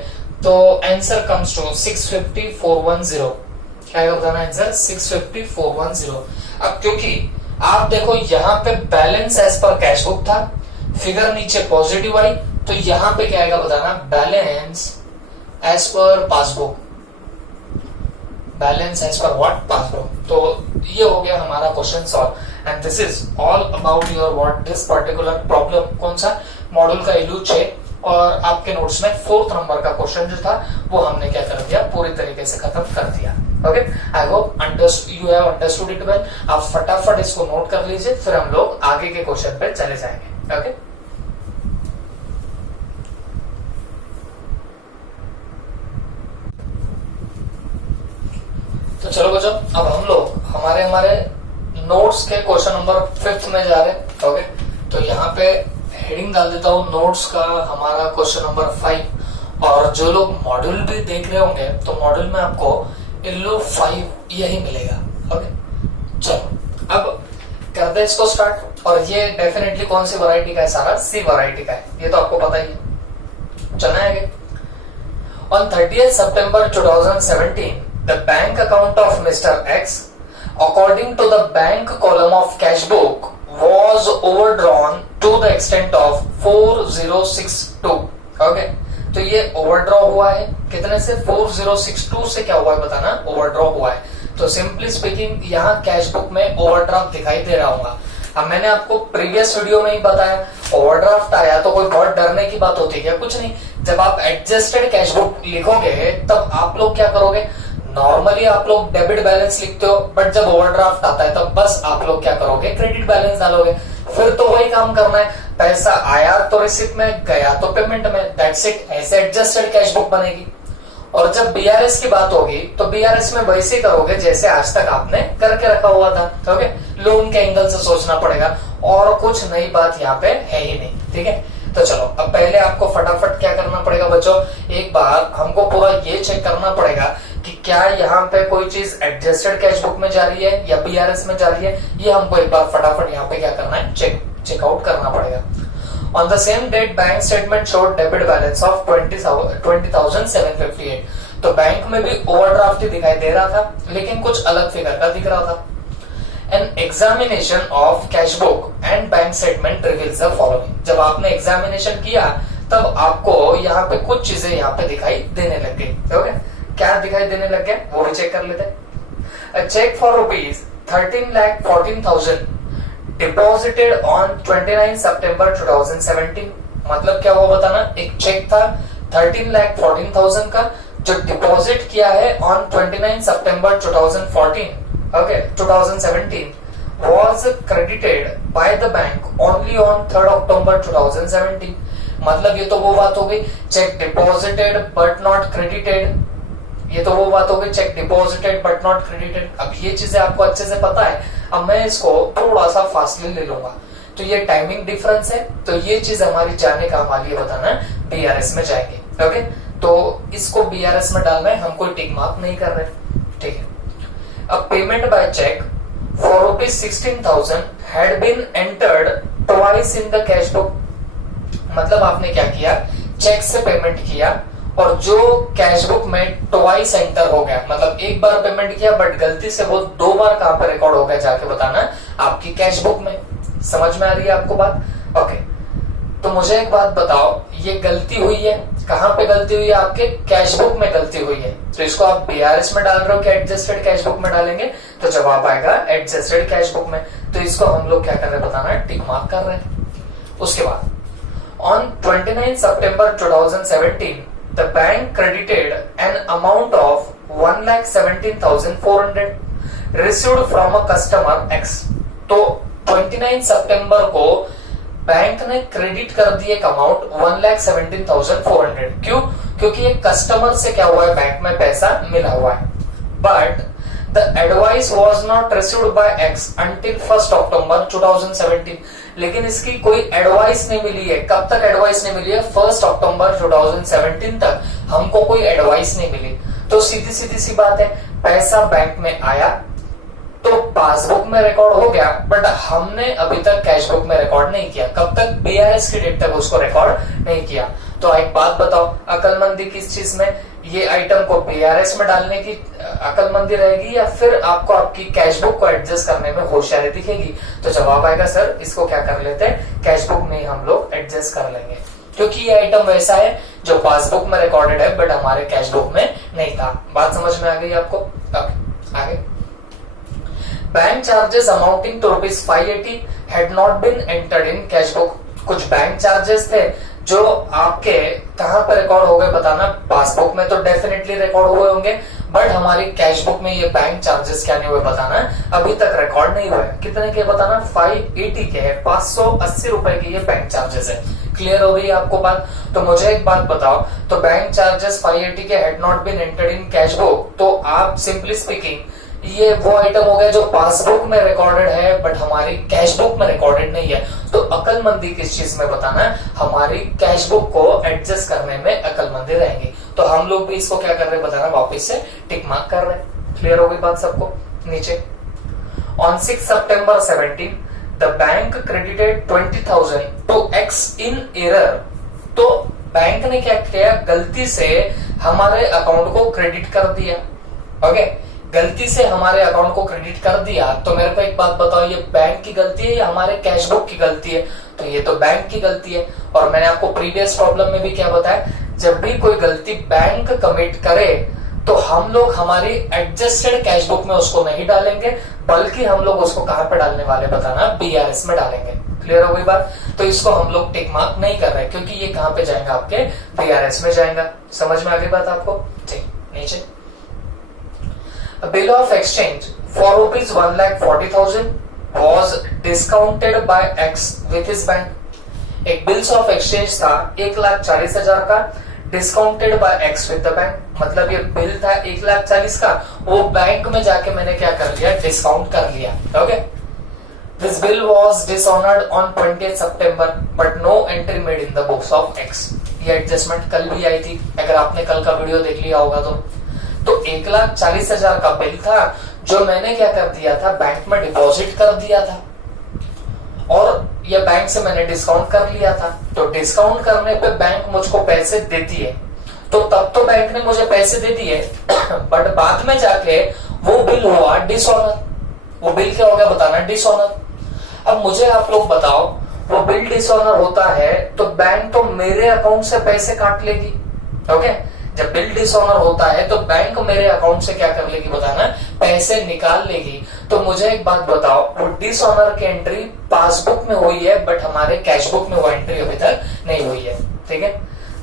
तो आंसर कम्स टू 650,410। क्या बताना आंसर? 650,410। अब क्योंकि आप देखो यहाँ पे बैलेंस एज पर कैशबुक था, फिगर नीचे पॉजिटिव आई, तो यहाँ पे क्या आएगा बताना? Balance as per passbook. Balance as per what? Passbook. तो ये हो गया हमारा question solve. And this is all about your what this particular problem. कौन सा? मॉड्यूल का इलू 6। और आपके नोट्स में 4th नंबर का क्वेश्चन जो था वो हमने क्या कर दिया? पूरी तरीके से खत्म कर दिया। Okay, I hope you have understood it well. आप फटाफट इसको नोट कर लीजिए, फिर हम लोग आगे के क्वेश्चन पे चले जाएंगे। ओके, तो चलो बच्चों, अब हम लोग हमारे नोट्स के क्वेश्चन नंबर 5th में जा रहे हैं। ओके, तो यहाँ पे हेडिंग डाल देता हूँ नोट्स का हमारा क्वेश्चन नंबर 5। और जो लोग मॉड्यूल भी देख रहे होंगे तो मॉड्यूल में आपको इल्लू 5 यही मिलेगा। ओके, चलो अब करते हैं इसको स्टार्ट। और ये डेफिनेटली कौन सी वैरायटी का है? सारा सी वैरायटी का है, ये तो आपको पता ही है। चलना है आगे। On 30th September 2017 the bank account of Mr. X according to the bank column of cash book was overdrawn to the extent of 4062। Okay, तो ये ओवरड्रॉ हुआ है कितने से? 4062 से क्या हुआ है बताना? ओवरड्रॉ हुआ है। तो सिंपली स्पीकिंग यहाँ कैश बुक में ओवरड्राफ्ट दिखाई दे रहा होगा। अब मैंने आपको प्रीवियस वीडियो में ही बताया, ओवरड्राफ्ट आया तो कोई बहुत डरने की बात होती है क्या? कुछ नहीं। जब आप एडजस्टेड कैश बुक लिखोगे तब आप लोग क्या करोगे? नॉर्मली आप लोग डेबिट बैलेंस लिखते हो, बट जब ओवरड्राफ्ट आता है तब बस आप लोग क्या करोगे? क्रेडिट बैलेंस डालोगे। फिर तो वही काम करना है, पैसा आया तो रिसिप्ट में, गया तो पेमेंट में, दैट्स इट। ऐसे एडजस्टेड कैश बुक बनेगी। और जब बीआरएस की बात होगी तो बीआरएस में वैसे ही करोगे जैसे आज तक आपने करके रखा हुआ था। ओके, लोन के एंगल से सोचना पड़ेगा और कुछ नई बात यहाँ पे है ही नहीं। ठीक है, तो चलो अब पहले आपको फटाफट क्या करना पड़ेगा बच्चों? एक बार हमको पूरा ये चेक करना पड़ेगा कि क्या यहाँ पे कोई चीज एडजस्टेड कैश बुक में जा रही है या बीआरएस में जा रही है। ये हमको एक बार फटाफट यहाँ पे क्या करना है? चेकआउट करना पड़ेगा। On the same date, bank statement showed debit balance of 20,758। तो बैंक में भी ओवरड्राफ्ट ही दिखाई दे रहा था, लेकिन कुछ अलग फिगर का दिख रहा था। An examination of cash book and bank statement reveals the following। जब आपने एग्जामिनेशन किया तब आपको यहाँ पे कुछ चीजें यहाँ पे दिखाई देने लग गई। ओके, क्या दिखाई देने लग गया वो भी चेक कर लेते हैं। A check for ₹13,14,000 deposited on 29 सितंबर 2017। मतलब क्या हुआ बताना? एक चेक था 13,14,000 का जो डिपॉजिट किया है on 29 September 2014 okay 2017 was credited by the bank only on 3rd October 2017। मतलब ये तो वो बात हो गई cheque deposited but not credited, ये तो वो बात हो गई cheque deposited but not credited. अब ये चीजें आपको अच्छे से पता है, अब मैं इसको थोड़ा सा फासले ले लूंगा। तो ये टाइमिंग डिफरेंस है, तो ये चीज हमारी जाने काम वाली है बताना बीआरएस में जाएंगे। ओके, तो इसको बीआरएस में डालना है, हम कोई टिक मार्क नहीं कर रहे, ठीक है। अब payment by cheque for rupees 16,000 had been entered twice in the cash book। मतलब आपने क्या किया, चेक से पेमेंट किया और जो कैश बुक में ट्वाइस एंटर हो गया, मतलब एक बार पेमेंट किया बट गलती से वो 2 बार कहां पर रिकॉर्ड हो गया जाके बताना आपकी कैश बुक में। समझ में आ रही है आपको बात? ओके, तो मुझे एक बात बताओ, ये गलती हुई है कहां पे गलती हुई है? आपके कैश बुक में गलती हुई है। तो इसको आप बीआरएस में डाल रहे हो कि एडजस्टेड कैश बुक में डालेंगे? तो जवाब आएगा एडजस्टेड कैश बुक में। तो इसको हम लोग क्या कर रहे हैं बताना, टिक मार्क कर रहे हैं। उसके बाद on 29 September 2017 the bank credited an amount of 1,17,400 received from a customer x. तो 29 सितंबर को बैंक ने क्रेडिट कर दिए एक अमाउंट 1,17,400। क्यों? क्योंकि एक कस्टमर से क्या हुआ है, बैंक में पैसा मिला हुआ है। But the advice was not received by x until 1 अक्टूबर 2017। लेकिन इसकी कोई एडवाइस नहीं मिली है। कब तक एडवाइस नहीं मिली है? 1 अक्टूबर 2017 तक हमको कोई एडवाइस नहीं मिली। तो सीधी सीधी सी बात है, पैसा बैंक में आया तो पासबुक में रिकॉर्ड हो गया, बट हमने अभी तक कैश बुक में रिकॉर्ड नहीं किया। कब तक? बीआरएस की डेट तक उसको रिकॉर्ड नहीं किया। तो एक बात बताओ, अकलमंदी किस चीज में, ये आइटम को बीआरएस में डालने की अकलमंदी रहेगी या फिर आपको आपकी कैश बुक को एडजस्ट करने में होशियारी दिखेगी? तो जवाब आएगा सर इसको क्या कर लेते हैं, कैश बुक में हम लोग एडजस्ट कर लेंगे, क्योंकि ये आइटम वैसा है जो पासबुक में रिकॉर्डेड है बट हमारे कैश बुक में नहीं था। बात समझ में आ गई आपको? आगे bank charges amounting to ₹580 had not been entered in cash book. कुछ बैंक चार्जेस थे जो आपके कहां पर रिकॉर्ड हो गए बताना, पासबुक में तो डेफिनेटली रिकॉर्ड हुए होंगे बट हमारी कैश बुक में ये बैंक चार्जेस क्या नहीं हुए बताना, अभी तक रिकॉर्ड नहीं हुए। कितने के बताना? 580 के है, 580 रुपए के ये बैंक चार्जेस है। क्लियर हो गई आपको बात? तो मुझे एक बात बताओ, तो बैंक चार्जेस 580 के had not been entered in cash book, तो आप सिंपली स्पीकिंग ये वो आइटम हो गया जो पासबुक में रिकॉर्डेड है बट हमारी कैश बुक में रिकॉर्डेड नहीं है। तो अकलमंदी किस चीज में बताना है, हमारी कैश बुक को एडजस्ट करने में अकलमंदी रहेंगी। तो हम लोग भी इसको क्या कर रहे हैं बताना, वापस से टिक मार्क कर रहे हैं। क्लियर हो गई बात सबको? नीचे on 6 September 17 the bank credited 20,000 to X in error. तो बैंक ने क्या किया, गलती से हमारे अकाउंट को क्रेडिट कर दिया। ओके, गलती से हमारे अकाउंट को क्रेडिट कर दिया। तो मेरे को एक बात बताओ, ये बैंक की गलती है या हमारे कैश बुक की गलती है? तो ये तो बैंक की गलती है। और मैंने आपको प्रीवियस प्रॉब्लम में भी क्या बताया, जब भी कोई गलती बैंक कमिट करे तो हम लोग हमारी एडजस्टेड कैश बुक में उसको नहीं डालेंगे, बल्कि हम लोग उसको कहां पे डालने वाले बताना, बीआरएस में डालेंगे। क्लियर हो गई बात? तो इसको हम लोग टिक मार्क नहीं कर रहे क्योंकि ये कहां पे जाएगा, आपके बीआरएस में जाएगा। समझ में आ गई बात आपको? ठीक, नीचे A bill of exchange for rupees 1,40,000 was discounted by X with his bank। एक बिल्स ऑफ एक्सचेंज था 1,40,000 का, discounted by X with the bank. मतलब ये बिल था 1,40,000 का, वो बैंक में जाके मैंने क्या कर लिया, डिस्काउंट कर लिया। Okay, this bill was dishonoured on 20 September but no entry made in the books of X. ये एडजस्टमेंट कल भी आई थी, अगर आपने कल का वीडियो देख लिया होगा तो 1,40,000 का बिल था जो मैंने क्या कर दिया था, बैंक में डिपॉजिट कर दिया था और ये बैंक से मैंने डिस्काउंट कर लिया था। तो डिस्काउंट करने पे बैंक मुझको पैसे देती है, तो तब तो बैंक ने मुझे पैसे दे दिए बट बाद में जाके वो बिल हुआ डिसऑनर। वो बिल क्या हो गया बताना, डिसऑनर। अब मुझे आप लोग बताओ, वो बिल डिसऑनर होता है तो बैंक तो मेरे अकाउंट से पैसे काट लेगी। ओके, जब बिल डिसऑनर होता है तो बैंक मेरे अकाउंट से क्या कर लेगी बताना, पैसे निकाल लेगी। तो मुझे एक बात बताओ, वो डिसऑनर की एंट्री पासबुक में हुई है बट हमारे कैश बुक में वो एंट्री अभी तक नहीं हुई है। ठीक है,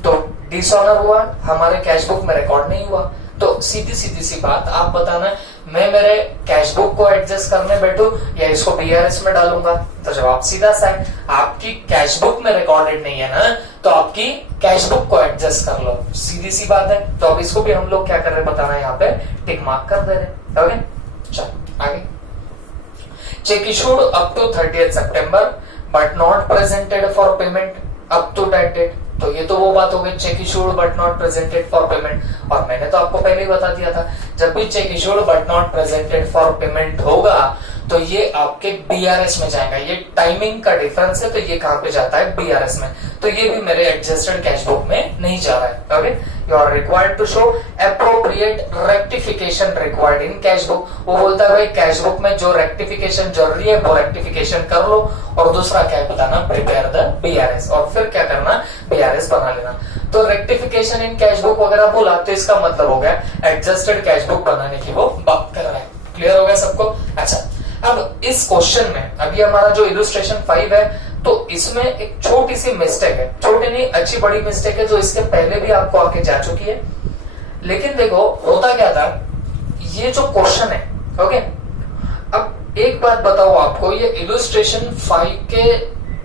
तो डिसऑनर हुआ, हमारे कैश बुक में रिकॉर्ड नहीं हुआ। तो सीधी सीधी सी बात, आप बताना मैं मेरे कैश बुक को एडजस्ट करने बैठू या इसको बीआरएस में डालूंगा? तो जवाब सीधा सा है, आपकी कैश बुक में रिकॉर्डेड नहीं है ना, तो आपकी कैश बुक को एडजस्ट कर लो, सीधी सी बात है। तो अब इसको भी हम लोग क्या कर रहे हैं बताना, यहाँ पे टिक मार्क कर दे रहे। ओके, चलो आगे। Cheque issued up to 30th September but not presented for payment up to that date. तो ये तो वो बात हो गई, cheque issued but not presented for payment. और मैंने तो आपको पहले ही बता दिया था, जब भी check issued but not presented for payment होगा तो ये आपके बीआरएस में जाएगा। ये टाइमिंग का डिफरेंस है, तो ये कहां पे जाता है, बीआरएस में। तो ये भी मेरे एडजस्टेड कैश बुक में नहीं जा रहा है। Okay, you are required to show appropriate rectification required in cash book. वो बोलता है भाई कैश बुक में जो रेक्टिफिकेशन जरूरी है वो रेक्टिफिकेशन कर लो, और दूसरा क्या है बताना, प्रिपेयर द बीआरएस, और फिर क्या करना, बीआरएस बना लेना। तो रेक्टिफिकेशन इन कैश बुक वगैरह बोला तो इसका मतलब हो गया एडजस्टेड कैश बुक बनाने की वो बात कर रहा है। क्लियर हो गया सबको? अच्छा, अब इस क्वेश्चन में अभी हमारा जो इलस्ट्रेशन 5 है, तो इसमें एक छोटी सी मिस्टेक है, छोटी नहीं अच्छी बड़ी मिस्टेक है, जो इसके पहले भी आपको आके जा चुकी है। लेकिन देखो होता क्या था, ये जो क्वेश्चन है, ओके, अब एक बात बताओ आपको, ये इलस्ट्रेशन 5 के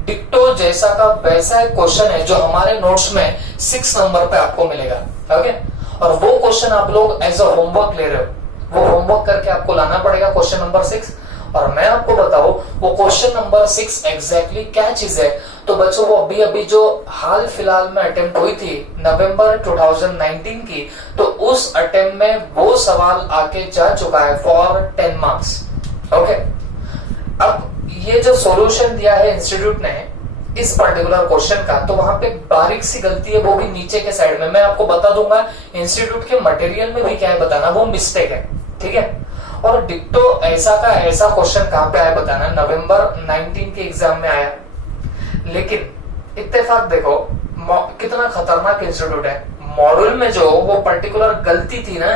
डिक्टो जैसा का वैसा एक क्वेश्चन है जो हमारे नोट्स में 6 नंबर पे आपको मिलेगा। ओके, और वो क्वेश्चन आप लोग एज अ होमवर्क ले रहे हो, वो होमवर्क करके आपको लाना पड़ेगा क्वेश्चन नंबर 6। और मैं आपको बताऊं वो क्वेश्चन नंबर 6 एग्जैक्टली क्या चीज है। तो बच्चों वो अभी जो हाल फिलहाल में अटेम्प्ट हुई थी नवंबर 2019 की, तो उस अटेम्प्ट में वो सवाल आके जा चुका है फॉर 10 मार्क्स। ओके, अब ये जो सॉल्यूशन दिया है इंस्टीट्यूट ने इस पर्टिकुलर क्वेश्चन का, तो वहां पे बारीक सी गलती है, वो भी नीचे के साइड में। मैं आपको बता दूंगा इंस्टीट्यूट के मटेरियल में भी क्या है बताना, वो मिस्टेक है, ठीक है। और डिक्टो ऐसा का ऐसा क्वेश्चन कहां पे आया बताना, नवंबर 19 के एग्जाम में आया। लेकिन इत्तेफाक देखो कितना खतरनाक इंस्टीट्यूट है, मॉड्यूल में जो वो पर्टिकुलर गलती थी ना,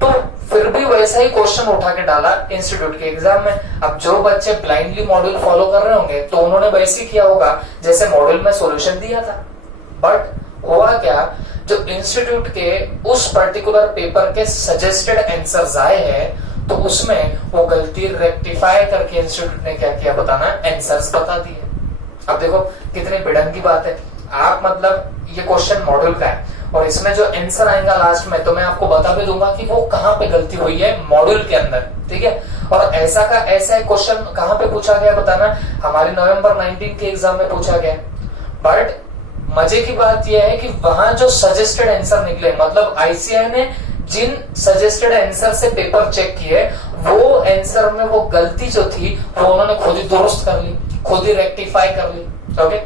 तो फिर भी वैसा ही क्वेश्चन उठा के डाला इंस्टीट्यूट के एग्जाम में। अब जो बच्चे ब्लाइंडली मॉड्यूल फॉलो कर रहे होंगे तो उन्होंने वैसे ही किया होगा जैसे मॉड्यूल में सॉल्यूशन दिया था। बट हुआ क्या, जो इंस्टीट्यूट के उस पर्टिकुलर पेपर के सजेस्टेड आंसर्स आए हैं, तो उसमें वो गलती रेक्टिफाई करके इंस्टीट्यूट ने क्या किया बताना, आंसर्स बता दिए। अब देखो कितनी भिड़ंग की बात है। आप मतलब ये क्वेश्चन मॉड्यूल का है और इसमें जो आंसर आएगा लास्ट में, तो मैं आपको बता भी दूंगा कि वो कहां पे गलती हुई है मॉड्यूल के अंदर, ठीक है। और ऐसा का ऐसा एक क्वेश्चन कहां पे पूछा गया बताना, हमारे नवंबर 19 के एग्जाम में पूछा गया। बट मजे की बात यह है कि वहां जो सजेस्टेड आंसर निकले, मतलब आईसीआई ने जिन सजेस्टेड आंसर से पेपर चेक किए, वो आंसर में वो गलती जो थी वो उन्होंने खुद ही दुरुस्त कर ली, खुद ही रेक्टिफाई कर ली। ओके,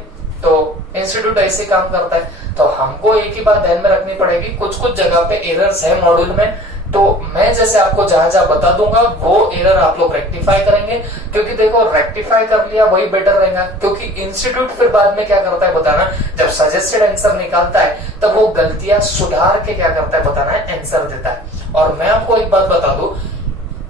तो इंस्टीट्यूट ऐसे काम करता है। तो हमको एक ही बात ध्यान में रखनी पड़ेगी, कुछ कुछ जगह पे एरर्स है मॉड्यूल में, तो मैं जैसे आपको जहां जहां बता दूंगा वो एरर आप लोग रेक्टिफाई करेंगे। क्योंकि देखो रेक्टिफाई कर लिया वही बेटर रहेगा, क्योंकि इंस्टीट्यूट फिर बाद में क्या करता है बताना, जब सजेस्टेड आंसर निकालता है तब वो गलतियां सुधार के क्या करता है बताना है, आंसर देता है। और मैं आपको एक बात बता दूं,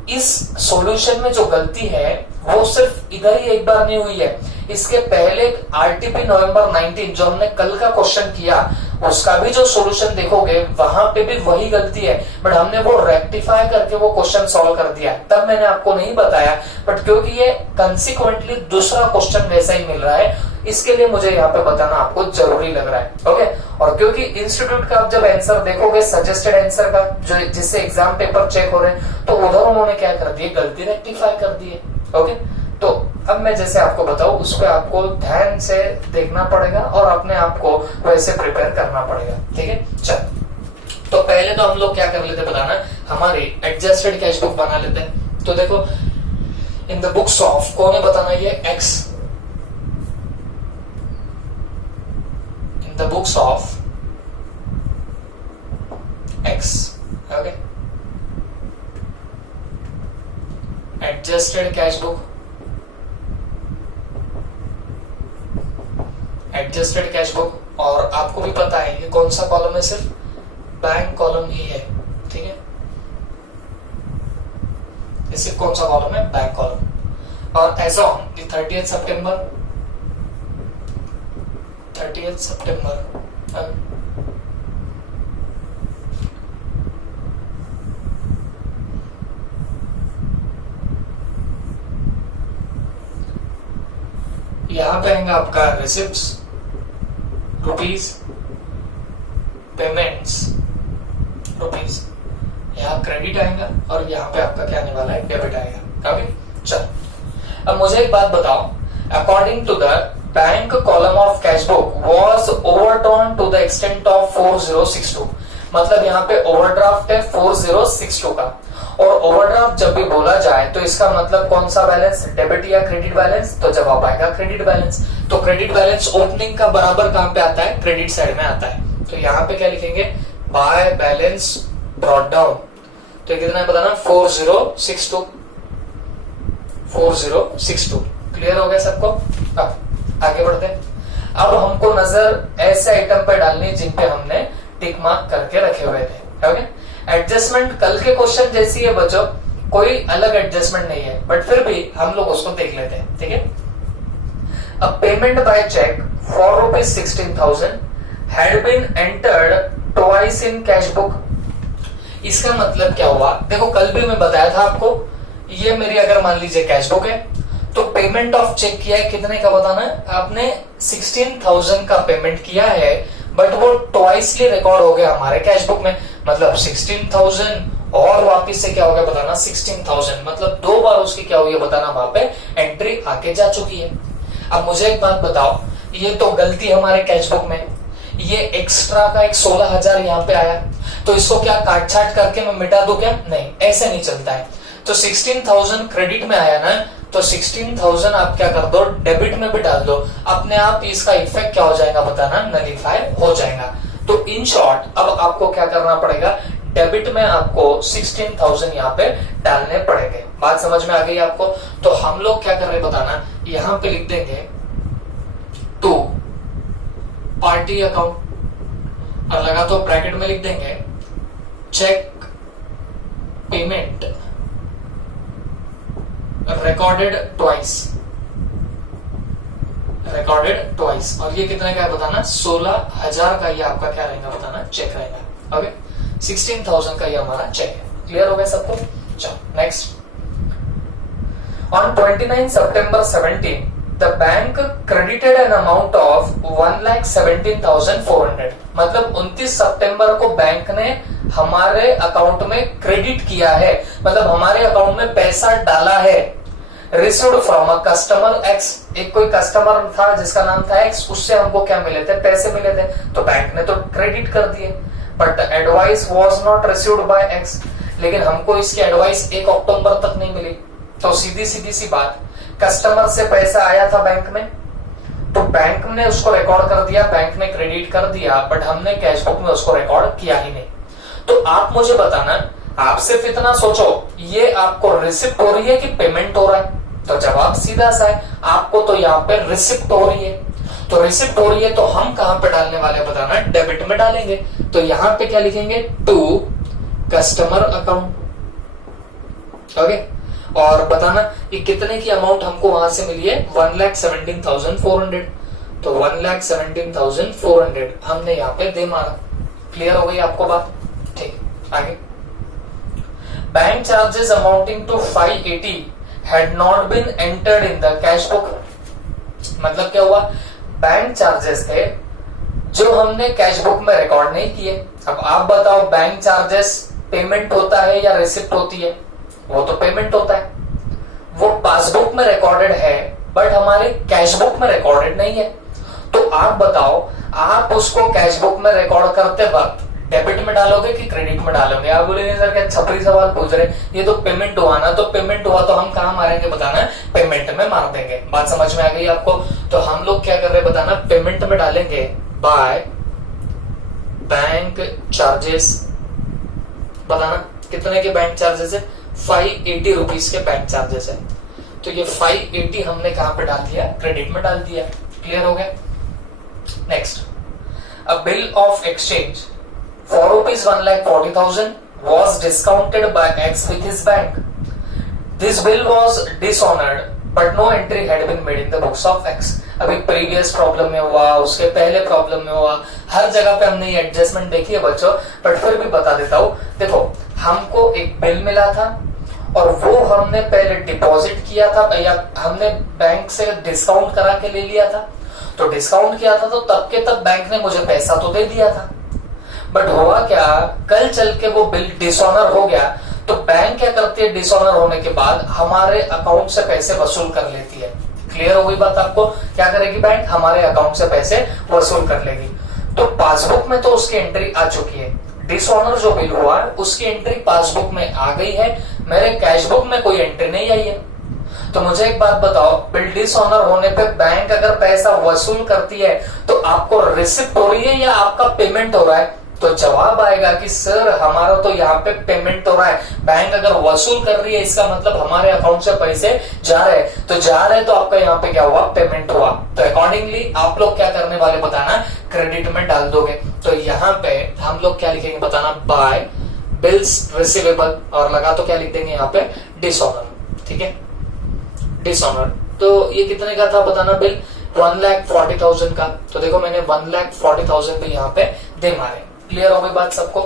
इस सॉल्यूशन में जो गलती है वो सिर्फ इधर ही एक बार नहीं हुई है, इसके पहले आरटीपी नवंबर 19 जो हमने कल का क्वेश्चन किया, उसका भी जो सॉल्यूशन देखोगे वहां पे भी वही गलती है, बट हमने वो रेक्टिफाई करके वो क्वेश्चन सॉल्व कर दिया। तब मैंने आपको नहीं बताया, बट क्योंकि ये कंसिक्वेंटली दूसरा क्वेश्चन वैसा ही मिल रहा है, इसके लिए मुझे यहाँ पे बताना आपको जरूरी लग रहा है। ओके, और क्योंकि इंस्टीट्यूट का आप जब आंसर देखोगे सजेस्टेड आंसर का, जो जिससे एग्जाम पेपर चेक हो रहे हैं, तो उधर उन्होंने क्या कर दिए, गलती रेक्टिफाई कर दी है। ओके, तो अब मैं जैसे आपको बताऊं उस पर आपको ध्यान से देखना पड़ेगा और अपने आप को वैसे प्रिपेयर करना पड़ेगा, ठीक है। चल, तो पहले तो हम लोग क्या कर लेते बताना, हमारी एडजस्टेड कैश बुक बना लेते हैं। तो देखो इन द बुक्स ऑफ, कौन है बताना, ये x, in the books of x, okay, adjusted cash book, adjusted cash book. और आपको भी पता है ये कौन सा कॉलम है, सिर्फ बैंक कॉलम ही है, ठीक है। ये सिर्फ कौन सा कॉलम है, बैंक कॉलम। और एज ऑन 30th September यहां पे आएगा आपका रिसिप्ट्स, रुपीज, पेमेंट्स, रुपीज, यहाँ क्रेडिट आएगा और यहाँ पे आपका क्या आने वाला है, डेबिट आएगा। ओके, चलो अब मुझे एक बात बताओ, according to the bank column of cash book was overdrawn to the extent of 4062, मतलब यहाँ पे ओवरड्राफ्ट है 4062 का, और ओवरड्राफ्ट जब भी बोला जाए तो इसका मतलब कौन सा बैलेंस, डेबिट या क्रेडिट बैलेंस, तो जवाब आएगा क्रेडिट बैलेंस। तो क्रेडिट बैलेंस ओपनिंग का बराबर कहां पे आता है, क्रेडिट साइड में आता है। तो यहाँ पे क्या लिखेंगे, बाय बैलेंस ब्रॉट डाउन, तो ये कितना है बताना, 4062, 4062। क्लियर हो गया सबको? अब आगे बढ़ते हैं। अब हमको नजर ऐसे आइटम पे डालनी जिन पे हमने टिक मार्क करके रखे हुए थे। ओके, एडजस्टमेंट कल के क्वेश्चन जैसी है बच्चों, कोई अलग एडजस्टमेंट नहीं है, बट फिर भी हम लोग उसको देख लेते हैं। ठीक है, अब payment by cheque for ₹16,000 had been entered twice in cash book. इसका मतलब क्या हुआ, देखो कल भी मैं बताया था आपको, ये मेरी अगर मान लीजिए कैश बुक है, तो पेमेंट ऑफ चेक किया है कितने का बताना है आपने, 16,000 का पेमेंट किया है, बट वो ट्वाइसली रिकॉर्ड हो गया हमारे कैश बुक में, मतलब 16,000 और वापिस से क्या हो गया बताना 16,000, मतलब 2 बार उसकी क्या हुई है बताना, वहां पे एंट्री आके जा चुकी है। अब मुझे एक बात बताओ, ये तो गलती हमारे कैश बुक में, ये एक्स्ट्रा का एक 16,000 यहाँ पे आया, तो इसको क्या काट छाट करके मैं मिटा दूं क्या, नहीं, ऐसे नहीं चलता है। तो 16,000 क्रेडिट में आया ना, तो 16,000 आप क्या कर दो, डेबिट में भी डाल दो, अपने आप इसका इफेक्ट क्या हो जाएगा बताना, नलीफाई हो जाएगा। तो इन शॉर्ट अब आपको क्या करना पड़ेगा, डेबिट में आपको 16,000 यहाँ पे डालने पड़ेंगे। बात समझ में आ गई आपको? तो हम लोग क्या कर रहे बताना, यहाँ पे लिख देंगे टू पार्टी अकाउंट, और लगा तो ब्रैकेट में लिख देंगे cheque payment recorded twice, recorded twice, और ये कितने का है बताना, 16,000 का ये आपका क्या रहेगा बताना, चेक रहेगा। ओके, 16,000 का ये हमारा चेक है। क्लियर हो गया सबको? चलो next. On 29 September 17 the bank credited an amount of 1,17,400, मतलब 29 सितंबर को बैंक ने हमारे अकाउंट में क्रेडिट किया है, मतलब हमारे अकाउंट में पैसा डाला है। Received from a customer x, एक कोई कस्टमर था जिसका नाम था एक्स, उससे हमको क्या मिले थे, पैसे मिले थे, तो बैंक ने तो क्रेडिट कर दिए। But the advice was not received by x, लेकिन हमको इसकी एडवाइस 1 अक्टूबर तक नहीं मिली। तो सीधी सी बात, कस्टमर से पैसा आया था बैंक में, तो बैंक ने उसको रिकॉर्ड कर दिया, बैंक ने क्रेडिट कर दिया, बट हमने कैश बुक में उसको रिकॉर्ड किया ही नहीं। तो आप मुझे बताना, आप सिर्फ इतना सोचो, ये आपको रिसिप्ट हो रही है कि पेमेंट हो रहा है, तो जवाब सीधा सा है, आपको तो यहाँ पे रिसिप्ट हो रही है। तो रिसिप्ट हो रही है तो हम कहां पे डालने वाले बताना, डेबिट में डालेंगे। तो यहां पे क्या लिखेंगे, टू कस्टमर अकाउंट। ओके, और बताना ये कितने की अमाउंट हमको वहां से मिली है, 1,17,400, तो 1,17,400 हमने यहाँ पे दे मारा। क्लियर हो गई आपको बात? ठीक, आगे। Bank charges amounting to 580 had not been entered in the cash book, मतलब क्या हुआ, बैंक चार्जेस थे जो हमने कैश बुक में रिकॉर्ड नहीं किए। अब आप बताओ, बैंक चार्जेस पेमेंट होता है या रिसिप्ट होती है? वो तो पेमेंट होता है, वो पासबुक में रिकॉर्डेड है, बट हमारे कैश बुक में रिकॉर्डेड नहीं है। तो आप बताओ, आप उसको कैश बुक में रिकॉर्ड करते वक्त डेबिट में डालोगे कि क्रेडिट में डालोगे? आप बोलेंगे सर क्या छपरी सवाल पूछ रहे, ये तो पेमेंट हुआ ना, तो पेमेंट हुआ तो हम कहां मारेंगे बताना, पेमेंट में मार देंगे। बात समझ में आ गई आपको? तो हम लोग क्या कर रहे हैं बताना, पेमेंट में डालेंगे बाय बैंक चार्जेस। बताना कितने के बैंक चार्जेस है, 580 रुपीज के बैंक चार्जेस है, तो ये 580 हमने कहां पे डाल दिया, क्रेडिट में डाल दिया। क्लियर हो गया? Next, a bill of exchange for ₹1,40,000 was discounted by X with his bank. This bill was dishonored, but no entry had been made in the books of X. अभी प्रीवियस प्रॉब्लम में हुआ, उसके पहले problem में हुआ, हर जगह पे हमने ये एडजस्टमेंट देखी है बच्चों, बट फिर भी बता देता हूँ। देखो, हमको एक बिल मिला था और वो हमने पहले डिपॉजिट किया था या हमने बैंक से डिस्काउंट करा के ले लिया था। तो डिस्काउंट किया था तो तब के तब बैंक ने मुझे पैसा तो दे दिया था, बट हुआ क्या, कल चल के वो बिल डिसऑनर हो गया तो बैंक क्या करती है, डिसऑनर होने के बाद हमारे अकाउंट से पैसे वसूल कर लेती है। क्लियर हो गई बात आपको? क्या करेगी बैंक? हमारे अकाउंट से पैसे वसूल कर लेगी। तो पासबुक में तो उसकी एंट्री आ चुकी है, डिसऑनर जो बिल हुआ उसकी एंट्री पासबुक में आ गई है, मेरे कैश बुक में कोई एंट्री नहीं आई है। तो मुझे एक बात बताओ, बिल डिसऑनर होने पे बैंक अगर पैसा वसूल करती है तो आपको रिसिप्ट हो रही है या आपका पेमेंट हो रहा है? तो जवाब आएगा कि सर हमारा तो यहाँ पे पेमेंट हो रहा है, बैंक अगर वसूल कर रही है इसका मतलब हमारे अकाउंट से पैसे जा रहे हैं, तो जा रहे हैं तो आपका यहाँ पे क्या हुआ, पेमेंट हुआ। तो अकॉर्डिंगली आप लोग क्या करने वाले बताना, क्रेडिट में डाल दोगे। तो यहाँ पे हम लोग क्या लिखेंगे बताना, बाय बिल्स रिसीवेबल, और लगा तो क्या लिख देंगे यहाँ पे, डिसऑनर। ठीक है, डिसऑनर। तो ये कितने का था बताना बिल, 1,40,000 का। तो देखो मैंने 1,40,000 भी यहाँ पे दे मारे। क्लियर हो गई बात सबको?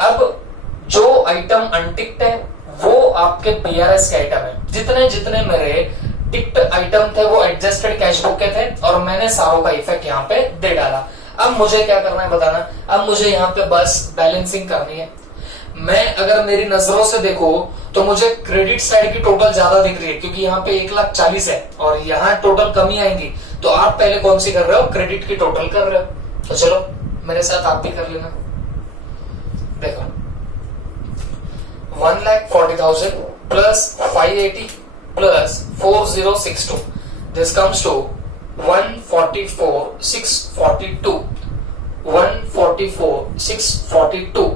अब जो आइटम अनटिक्ट है वो आपके बीआरएस के आइटम है। जितने जितने मेरे टिक्ट आइटम थे वो एडजस्टेड कैश बुक के थे और मैंने सारों का इफेक्ट यहाँ पे दे डाला। अब मुझे क्या करना है बताना, अब मुझे यहाँ पे बस बैलेंसिंग करनी है। मैं अगर मेरी नजरों से देखो तो मुझे क्रेडिट साइड की टोटल ज्यादा दिख रही है क्योंकि यहाँ पे 1,40,000 है और यहाँ टोटल कमी आएंगी। तो आप पहले कौन सी कर रहे हो, क्रेडिट की टोटल कर रहे हो। तो चलो मेरे साथ आप भी कर लेना। देखो 1,40,000 plus 580 plus 4062, this comes to 144,642, 144,642।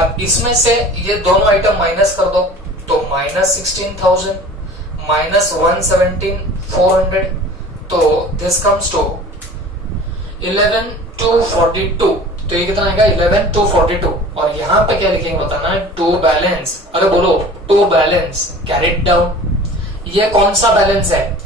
अब इसमें से ये दोनों आइटम माइनस कर दो तो -16,000 माइनस 117,400, तो दिस कम्स टू 11,242। तो ये कितना आएगा, 11,242। और यहाँ पे क्या लिखेंगे बताना, टू बैलेंस। अरे बोलो, टू बैलेंस कैरिड डाउन। ये कौन सा बैलेंस है,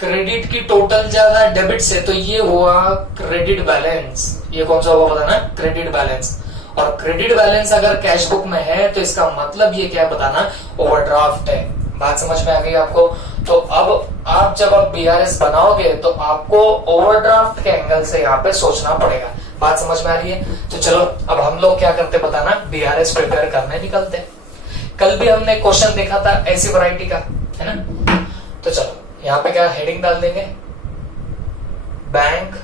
क्रेडिट की टोटल ज्यादा डेबिट से, तो ये हुआ क्रेडिट बैलेंस। ये कौन सा हुआ बताना, क्रेडिट बैलेंस। और क्रेडिट बैलेंस अगर कैश बुक में है तो इसका मतलब ये क्या बताना, ओवरड्राफ्ट है। बात समझ में आ गई आपको? तो अब आप जब आप बीआरएस बनाओगे तो आपको ओवरड्राफ्ट के एंगल से यहाँ पे सोचना पड़ेगा। बात समझ में आ रही है? तो चलो अब हम लोग क्या करते बताना, बीआरएस प्रिपेयर करने निकलते। कल भी हमने क्वेश्चन देखा था ऐसी वैरायटी का, है ना? तो चलो यहाँ पे क्या हेडिंग डाल देंगे, bank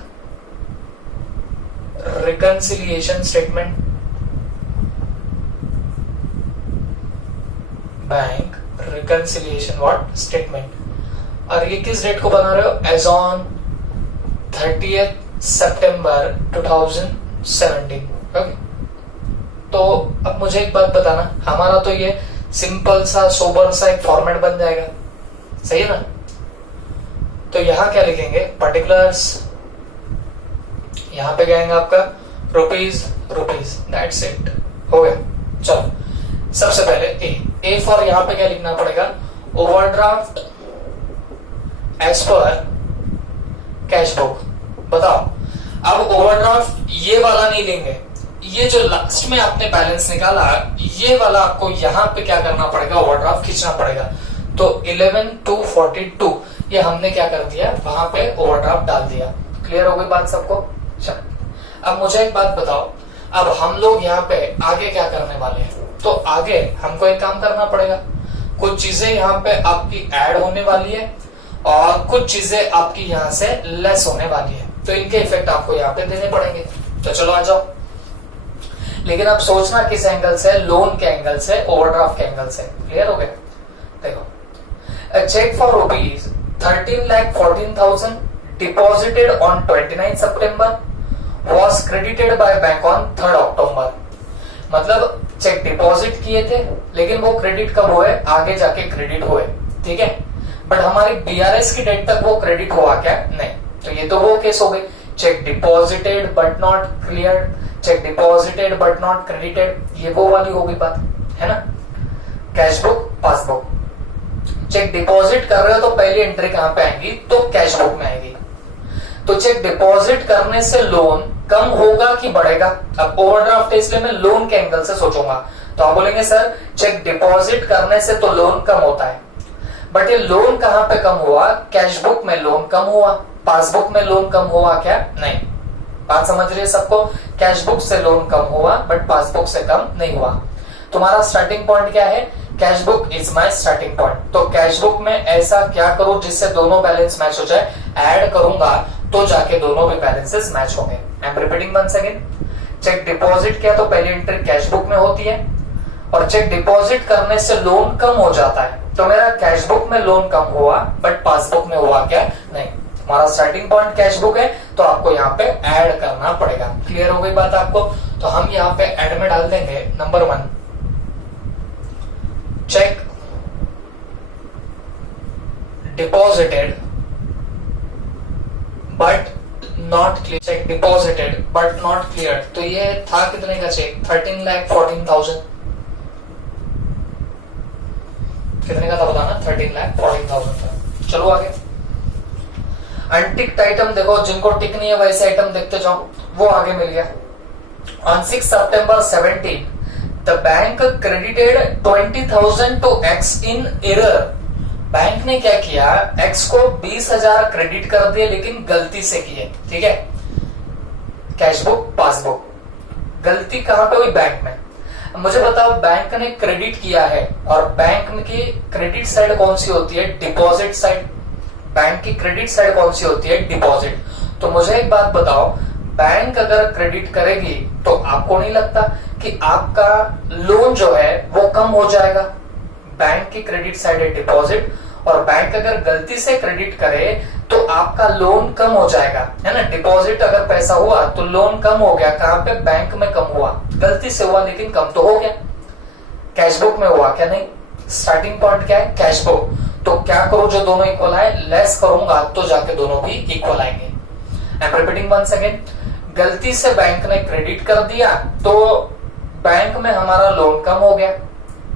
reconciliation statement, bank reconciliation what statement. और ये किस डेट को बना रहे हो, as on 30th September 2017। Okay, तो अब मुझे एक बात बताना, हमारा तो ये सिंपल सा सोबर सा एक फॉर्मेट बन जाएगा, सही है ना? तो यहां क्या लिखेंगे, पर्टिकुलर्स, यहां पे कहेंगे आपका रुपीज, दैट्स इट, हो गया। चलो सबसे पहले ए फॉर यहां पे क्या लिखना पड़ेगा, overdraft as per cash book. बताओ, अब ओवरड्राफ्ट ये वाला नहीं लेंगे, ये जो लास्ट में आपने बैलेंस निकाला ये वाला आपको यहाँ पे क्या करना पड़ेगा, ओवरड्राफ्ट खींचना पड़ेगा। तो 11,242 ये हमने क्या कर दिया, वहां पे ओवरड्राफ्ट डाल दिया। क्लियर हो गई बात सबको? चलो अब मुझे एक बात बताओ, अब हम लोग यहाँ पे आगे क्या करने वाले हैं? तो आगे हमको एक काम करना पड़ेगा, कुछ चीजें यहाँ पे आपकी ऐड होने वाली है और कुछ चीजें आपकी यहाँ से लेस होने वाली है, तो इनके इफेक्ट आपको यहाँ पे देने पड़ेंगे। तो चलो आ जाओ, लेकिन अब सोचना किस एंगल से, लोन के एंगल से, ओवरड्राफ्ट के एंगल से। क्लियर हो गया? देखो, a check for rupees 13,14,000 deposited on 29 September was credited by bank on 3rd October। मतलब चेक डिपॉजिट किए थे लेकिन वो क्रेडिट कब हुए, आगे जाके क्रेडिट हुए, ठीक है? बट हमारी बीआरएस की डेट तक वो क्रेडिट हुआ क्या? नहीं। तो ये तो वो केस हो गई, cheque deposited but not cleared, cheque deposited but not credited, ये वो वाली हो गई बात, है ना? Cash book, passbook, cheque deposit कर रहे हो तो पहली एंट्री कहां पे आएगी, तो कैश बुक में आएगी। तो चेक डिपॉजिट करने से लोन कम होगा कि बढ़ेगा? अब ओवरड्राफ्ट इसलिए मैं लोन के एंगल से सोचूंगा, तो आप बोलेंगे सर चेक डिपॉजिट करने से तो लोन कम होता है, बट ये लोन कहां पे कम हुआ? कैश बुक में लोन कम हुआ, पासबुक में लोन कम हुआ क्या? नहीं। बात समझ रही है सबको? कैश बुक से लोन कम हुआ बट पासबुक से कम नहीं हुआ। तुम्हारा स्टार्टिंग पॉइंट क्या है? Cash book is my starting point. तो कैश बुक में ऐसा क्या करूं जिससे दोनों बैलेंस मैच हो जाए? ऐड करूंगा तो जाके दोनों भी बैलेंसेस मैच होंगे। I am repeating once again, cheque deposit किया तो पहली एंट्री कैश बुक में होती है, और चेक डिपॉजिट करने से लोन कम हो जाता है। तो मेरा कैश बुक में लोन कम हुआ बट पासबुक में हुआ क्या? नहीं। हमारा स्टार्टिंग पॉइंट कैश बुक है तो आपको यहाँ पे ऐड करना पड़ेगा। क्लियर हो गई बात आपको? तो हम यहाँ पे ऐड में डाल देंगे number 1, check deposited but not clear. Check deposited but not clear, तो ये था कितने का चेक? 13,14,000। कितने का था बताना? 13,14,000 था। चलो आगे। अनटिक्ड आइटम देखो, जिनको टिक नहीं है वैसे आइटम देखते जाओ, वो आगे मिल गया। On 6 September 17 the bank credited 20,000 to X in error. Bank ने क्या किया? एक्स को 20,000 क्रेडिट कर दिए, लेकिन गलती से किए। ठीक है, कैश बुक पासबुक, गलती कहां पे हुई? बैंक में। मुझे बताओ, बैंक ने क्रेडिट किया है और बैंक की क्रेडिट साइड कौन सी होती है? Deposit side. बैंक की क्रेडिट साइड कौन सी होती है? डिपॉजिट। तो मुझे एक बात बताओ, बैंक अगर क्रेडिट करेगी तो आपको नहीं लगता कि आपका लोन जो है वो कम हो जाएगा? बैंक की क्रेडिट साइड है डिपॉजिट, और बैंक अगर गलती से क्रेडिट करे तो आपका लोन कम हो जाएगा, है ना? डिपॉजिट अगर पैसा हुआ तो लोन कम हो गया। कहां पे? बैंक में कम हुआ, गलती से हुआ लेकिन कम तो हो गया। कैश बुक में हुआ क्या? नहीं। स्टार्टिंग पॉइंट क्या है? Cash book. तो क्या करूं जो दोनों इक्वल आए? लेस करूंगा तो जाके दोनों भी इक्वल आएंगे। I am repeating once again, गलती से बैंक ने क्रेडिट कर दिया तो बैंक में हमारा लोन कम हो गया,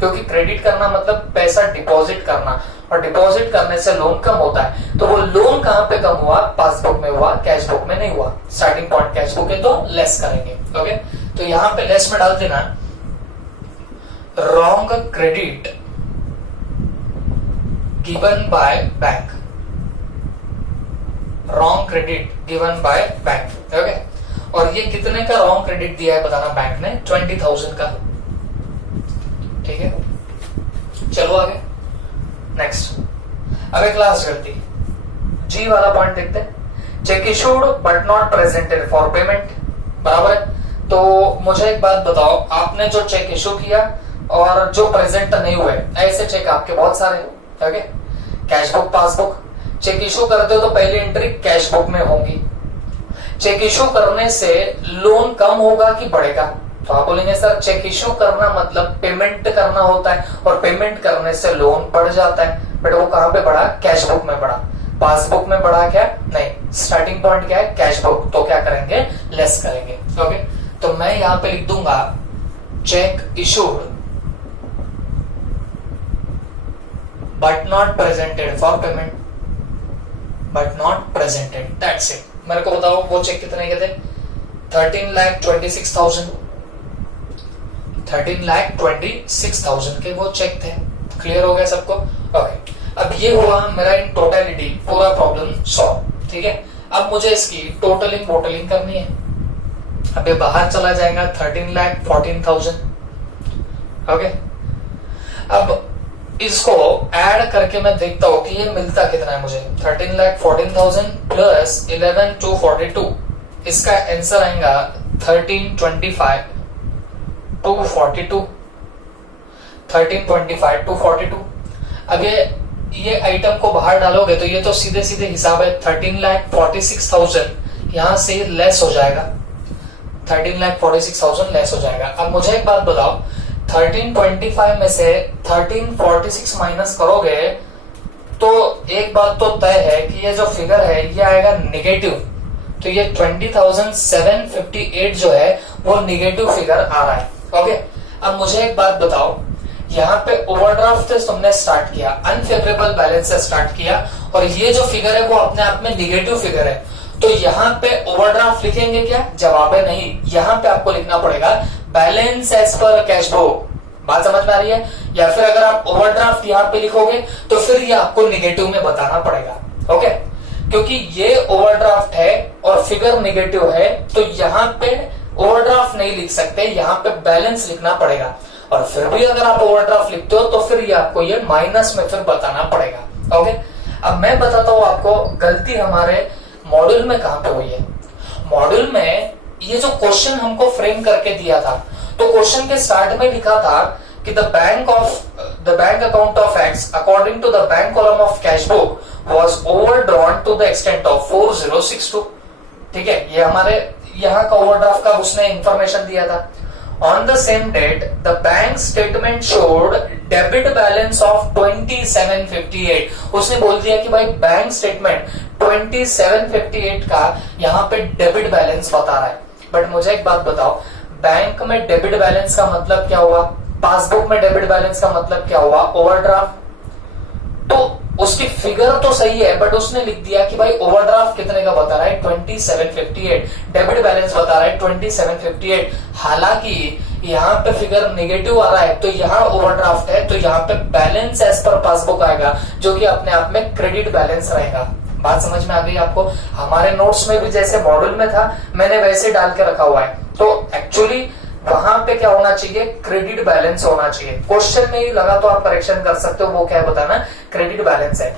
क्योंकि क्रेडिट करना मतलब पैसा डिपॉजिट करना, और डिपॉजिट करने से लोन कम होता है। तो वो लोन कहां पे कम हुआ? पासबुक में हुआ, कैश बुक में नहीं हुआ। स्टार्टिंग पॉइंट कैश बुक है तो लेस करेंगे। ओके, तो यहां पे लेस में डाल देना wrong credit given by bank. Wrong credit given by bank. Okay, और ये कितने का रॉन्ग क्रेडिट दिया है बताना बैंक ने? 20,000 का। ठीक है, चलो आगे नेक्स्ट। अब एक लास्ट गलती, जी वाला पॉइंट देखते हैं। Check issued but not presented for payment. बराबर है? तो मुझे एक बात बताओ, आपने जो चेक इशू किया और जो प्रेजेंट नहीं हुए, ऐसे चेक आपके बहुत सारे हैं। Okay, cash book passbook. Cheque issue करते हो तो पहली एंट्री कैश बुक में होगी। चेक इशू करने से लोन कम होगा कि बढ़ेगा? तो आप बोलेंगे सर चेक इशू करना मतलब पेमेंट करना होता है, और पेमेंट करने से लोन बढ़ जाता है, बट वो कहां पे बढ़ा? कैश बुक में बढ़ा। पासबुक में बढ़ा क्या? नहीं। स्टार्टिंग पॉइंट क्या है? Cash book. तो क्या करेंगे? लेस करेंगे। ओके, तो मैं यहां पे लिख दूंगा check issued but not presented for payment. But not presented, that's it. मेरे को बताओ वो चेक कितने के थे? 13,26,000। 13,26,000 के वो चेक थे। क्लियर हो गया सबको? ओके, अब ये हुआ मेरा इन टोटलिटी पूरा प्रॉब्लम सॉल्व। ठीक है, अब मुझे इसकी टोटलिंग वोटलिंग करनी है। अब ये बाहर चला जाएगा 13,14,000। ओके, अब इसको ऐड करके मैं देखता हूं कि ये मिलता कितना है मुझे। 13,14,000 प्लस 11,242, इसका आंसर आएगा 1325 242। 1325 242। अब ये आइटम को बाहर डालोगे तो ये तो सीधे सीधे हिसाब है। 13,46,000 यहां से लेस हो जाएगा। 13,46,000 लेस हो जाएगा। अब मुझे एक बात बताओ, 1325 में से 1346 माइनस करोगे तो एक बात तो तय है कि ये जो फिगर है ये आएगा निगेटिव। तो ये 20,758 जो है वो निगेटिव फिगर आ रहा है। ओके, अब मुझे एक बात बताओ, यहाँ पे ओवरड्राफ्ट से तुमने स्टार्ट किया, अनफेवरेबल बैलेंस से स्टार्ट किया, और ये जो फिगर है वो अपने आप में निगेटिव फिगर है। तो यहाँ पे ओवरड्राफ्ट लिखेंगे क्या? जवाब है नहीं। यहाँ पे आपको लिखना पड़ेगा balance as per cash book. बात समझ में आ रही है? या फिर अगर आप ओवरड्राफ्ट यहाँ पे लिखोगे तो फिर ये आपको निगेटिव में बताना पड़ेगा। ओके, क्योंकि ये ओवरड्राफ्ट है और फिगर निगेटिव है, तो यहाँ पे ओवरड्राफ्ट नहीं लिख सकते, यहाँ पे बैलेंस लिखना पड़ेगा। और फिर भी अगर आप ओवरड्राफ्ट लिखते हो तो फिर ये आपको ये माइनस में फिर बताना पड़ेगा। ओके, अब मैं बताता हूं आपको गलती हमारे मॉड्यूल में कहां पे हुई है। मॉड्यूल में ये जो क्वेश्चन हमको फ्रेम करके दिया था, तो क्वेश्चन के स्टार्ट में लिखा था कि the bank account of X according to the bank column of cash book was overdrawn to the extent of 4062। ठीक है, ये हमारे यहाँ का ओवरड्राफ्ट का उसने इंफॉर्मेशन दिया था। On the same date, the bank statement showed debit balance of 2758। उसने बोल दिया कि भाई बैंक स्टेटमेंट 2758 का यहाँ पे डेबिट बैलेंस बता रहा है। बट मुझे एक बात बताओ, बैंक में डेबिट बैलेंस का मतलब क्या हुआ, पासबुक में डेबिट बैलेंस का मतलब क्या हुआ, ओवरड्राफ्ट। तो उसकी फिगर तो सही है, बट उसने लिख दिया कि भाई ओवरड्राफ्ट कितने का बता रहा है 2758, डेबिट बैलेंस बता रहा है 2758। हालांकि यहाँ पे फिगर नेगेटिव आ रहा है, तो यहाँ ओवरड्राफ्ट है, तो यहाँ पे बैलेंस एज पर पासबुक आएगा, जो कि अपने आप में क्रेडिट बैलेंस रहेगा। बात समझ में आ गई आपको? हमारे नोट्स में भी जैसे मॉड्यूल में था, मैंने वैसे डाल के रखा हुआ है। तो एक्चुअली वहां पे क्या होना चाहिए, क्रेडिट बैलेंस होना चाहिए। क्वेश्चन में ही लगा तो आप करेक्शन कर सकते हो, वो क्या है बताना, क्रेडिट बैलेंस है।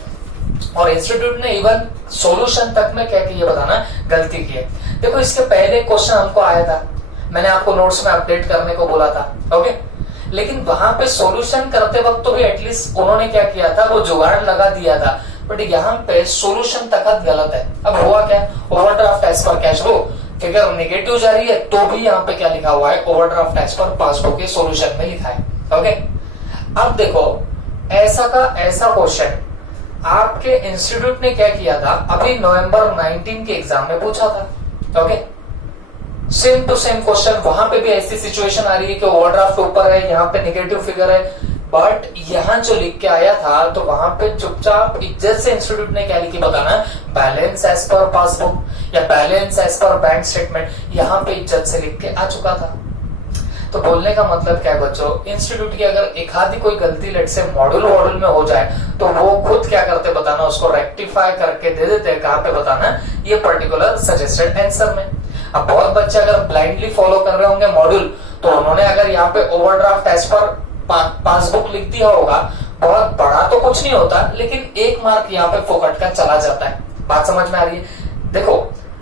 और इंस्टीट्यूट ने इवन सॉल्यूशन तक में क्या ये बताना गलती की है। देखो, इसके पहले क्वेश्चन हमको आया था, मैंने आपको नोट्स में अपडेट करने को बोला था। ओके, लेकिन वहां पे सॉल्यूशन करते वक्त तो भी एटलीस्ट उन्होंने क्या किया था, वो जुगाड़ लगा दिया था। बट यहाँ पे सॉल्यूशन तक गलत है। अब हुआ क्या, overdraft as per cash book, figure negative जा रही है, तो भी यहाँ पे क्या लिखा हुआ है, ओवरड्राफ्ट एज पर पासबुक के सॉल्यूशन में लिखा है। ओके, अब देखो ऐसा का ऐसा क्वेश्चन आपके इंस्टीट्यूट ने क्या किया था, अभी नवंबर 19 के एग्जाम में पूछा था। Okay, same to same question, वहां पे भी ऐसी सिचुएशन आ रही है कि ओवरड्राफ्ट ऊपर है, यहाँ पे नेगेटिव फिगर है। बट यहाँ जो लिख के आया था, तो वहां पे चुपचाप इज्जत से इंस्टीट्यूट ने क्या लिखी बताना, बैलेंस एज पर पासबुक या balance as per bank statement, यहाँ पे इज्जत से लिख के आ चुका था। तो बोलने का मतलब क्या है बच्चों, इंस्टीट्यूट की अगर एक आधी कोई गलती लेट से मॉड्यूल में हो जाए, तो वो खुद क्या करते बताना, उसको रेक्टिफाई करके दे देते हैं, कहाँ पे बताना, ये पर्टिकुलर सजेस्टेड आंसर में। अब बहुत बच्चे अगर ब्लाइंडली फॉलो कर रहे होंगे मॉड्यूल, तो उन्होंने अगर यहाँ पे ओवरड्राफ्ट एज पर पासबुक लिख दिया होगा, बहुत बड़ा तो कुछ नहीं होता, लेकिन 1 मार्क यहाँ पे फोकट का चला जाता है। बात समझ में आ रही है? देखो,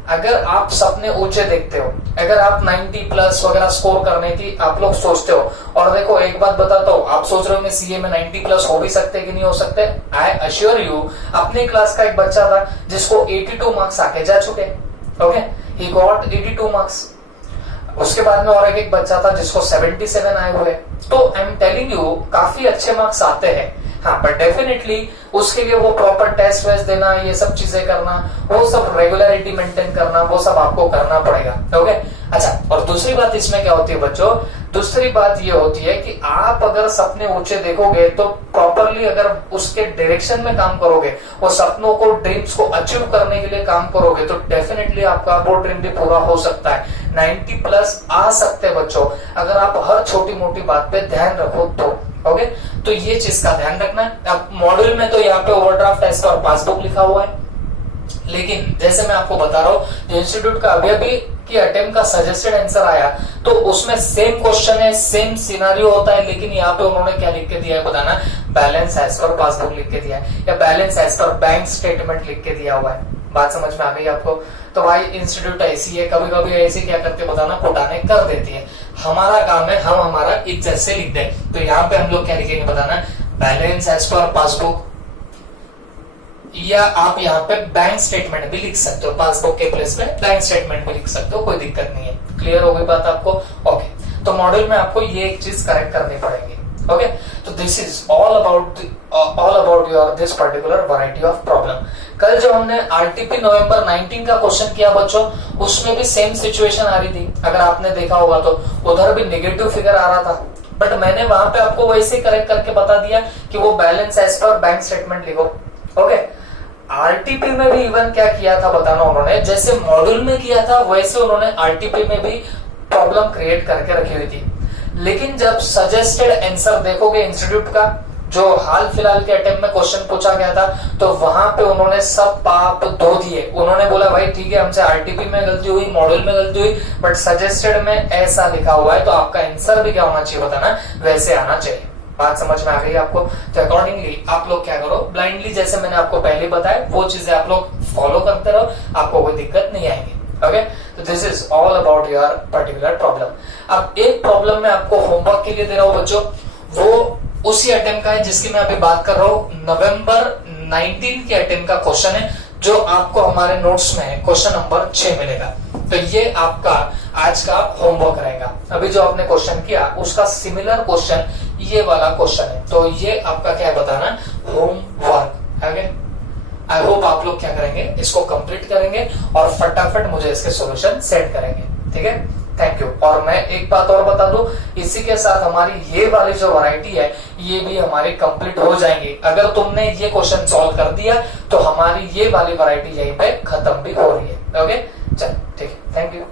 अगर आप सपने ऊंचे देखते हो, अगर आप 90 प्लस वगैरह स्कोर करने की आप लोग सोचते हो, और देखो एक बात बताता हूँ, आप सोच रहे होंगे सीए में 90 प्लस हो भी सकते कि नहीं हो सकते। आई अश्योर यू, अपने क्लास का एक बच्चा था जिसको 82 मार्क्स आके जा चुके। Okay, he got 82 marks. उसके बाद में और एक बच्चा था जिसको 77 आए हुए। तो आई एम टेलिंग यू, काफी अच्छे मार्क्स आते हैं। हाँ, बट डेफिनेटली उसके लिए वो प्रॉपर टेस्ट वेस्ट देना, ये सब चीजें करना, वो सब रेगुलरिटी मेंटेन करना, वो सब आपको करना पड़ेगा। ओके, अच्छा, और दूसरी बात इसमें क्या होती है बच्चों, दूसरी बात ये होती है कि आप अगर सपने ऊंचे देखोगे, तो प्रॉपरली अगर उसके डायरेक्शन में काम करोगे, वो सपनों को, ड्रीम्स को अचीव करने के लिए काम करोगे, तो डेफिनेटली आपका वो ड्रीम भी पूरा हो सकता है। 90 प्लस आ सकते हैं बच्चों, अगर आप हर छोटी मोटी बात पे ध्यान रखो तो। ओके, तो ये चीज का ध्यान रखना है। अब मॉड्यूल में तो यहाँ पे ओवरड्राफ्ट एज पर पासबुक लिखा हुआ है, लेकिन जैसे मैं आपको बता रहा हूँ, जो इंस्टीट्यूट का अभी की अटेम्प्ट का सजेस्टेड आंसर आया, तो उसमें सेम क्वेश्चन है, सेम सिनारियो होता है, लेकिन यहाँ पे उन्होंने क्या लिख के दिया है बताना, बैलेंस एज पर पासबुक लिख के दिया है, या balance as per bank statement लिख के दिया हुआ है। बात समझ में आ गई आपको? तो भाई इंस्टीट्यूट ऐसी है, कभी कभी ऐसे क्या करते बताना, फुटाने कर देती है। हमारा काम है हम हमारा इज्जत से लिख दें। तो यहाँ पे हम लोग क्या लिखेंगे बताना, बैलेंस एज पर पासबुक, या आप यहाँ पे बैंक स्टेटमेंट भी लिख सकते हो, पासबुक के प्लेस में बैंक स्टेटमेंट भी लिख सकते हो, कोई दिक्कत नहीं है। क्लियर हो गई बात आपको? ओके, तो मॉड्यूल में आपको ये एक चीज करेक्ट करनी पड़ेगी। ओके, तो this is all about your this particular variety of problem. कल जो हमने आरटीपी नवंबर 19 का क्वेश्चन किया बच्चों, उसमें भी सेम सिचुएशन आ रही थी, अगर आपने देखा होगा तो उधर भी नेगेटिव फिगर आ रहा था, बट मैंने वहां पे आपको वैसे करेक्ट करके बता दिया कि वो balance as per bank statement लिखो। ओके, आरटीपी में भी इवन क्या किया था बताना, उन्होंने जैसे मॉड्यूल में किया था वैसे उन्होंने आरटीपी में भी प्रॉब्लम क्रिएट करके रखी हुई थी। लेकिन जब सजेस्टेड आंसर देखोगे इंस्टीट्यूट का, जो हाल फिलहाल के अटेम्प्ट में क्वेश्चन पूछा गया था, तो वहां पे उन्होंने सब पाप धो दिए। उन्होंने बोला भाई ठीक है, हमसे आरटीपी में गलती हुई, मॉडल में गलती हुई, बट सजेस्टेड में ऐसा लिखा हुआ है, तो आपका आंसर भी क्या होना चाहिए बताना, वैसे आना चाहिए। बात समझ में आ गई आपको? तो अकॉर्डिंगली आप लोग क्या करो, ब्लाइंडली जैसे मैंने आपको पहले बताया वो चीजें आप लोग फॉलो करते रहो, आपको कोई दिक्कत नहीं आएगी। ओके, तो this is all about your particular problem. अब एक प्रॉब्लम मैं आपको होमवर्क के लिए दे रहा हूं बच्चों, वो उसी अटेम्प्ट का है जिसकी मैं अभी बात कर रहा हूं। नवंबर 19 के अटेम्प्ट का क्वेश्चन है, जो आपको हमारे नोट्स में क्वेश्चन नंबर 6 मिलेगा। तो ये आपका आज का होमवर्क रहेगा। अभी जो आपने क्वेश्चन किया उसका सिमिलर क्वेश्चन ये वाला क्वेश्चन है, तो ये आपका क्या है बताना, होमवर्क। ओके, आई होप आप लोग क्या करेंगे, इसको कंप्लीट करेंगे और फटाफट मुझे इसके सॉल्यूशन सेंड करेंगे। ठीक है, थैंक यू। और मैं एक बात और बता दूं, इसी के साथ हमारी ये वाली जो वैरायटी है ये भी हमारी कंप्लीट हो जाएंगी। अगर तुमने ये क्वेश्चन सॉल्व कर दिया तो हमारी ये वाली वैरायटी यहीं पे खत्म भी हो रही है। ओके, चल ठीक है, थैंक यू।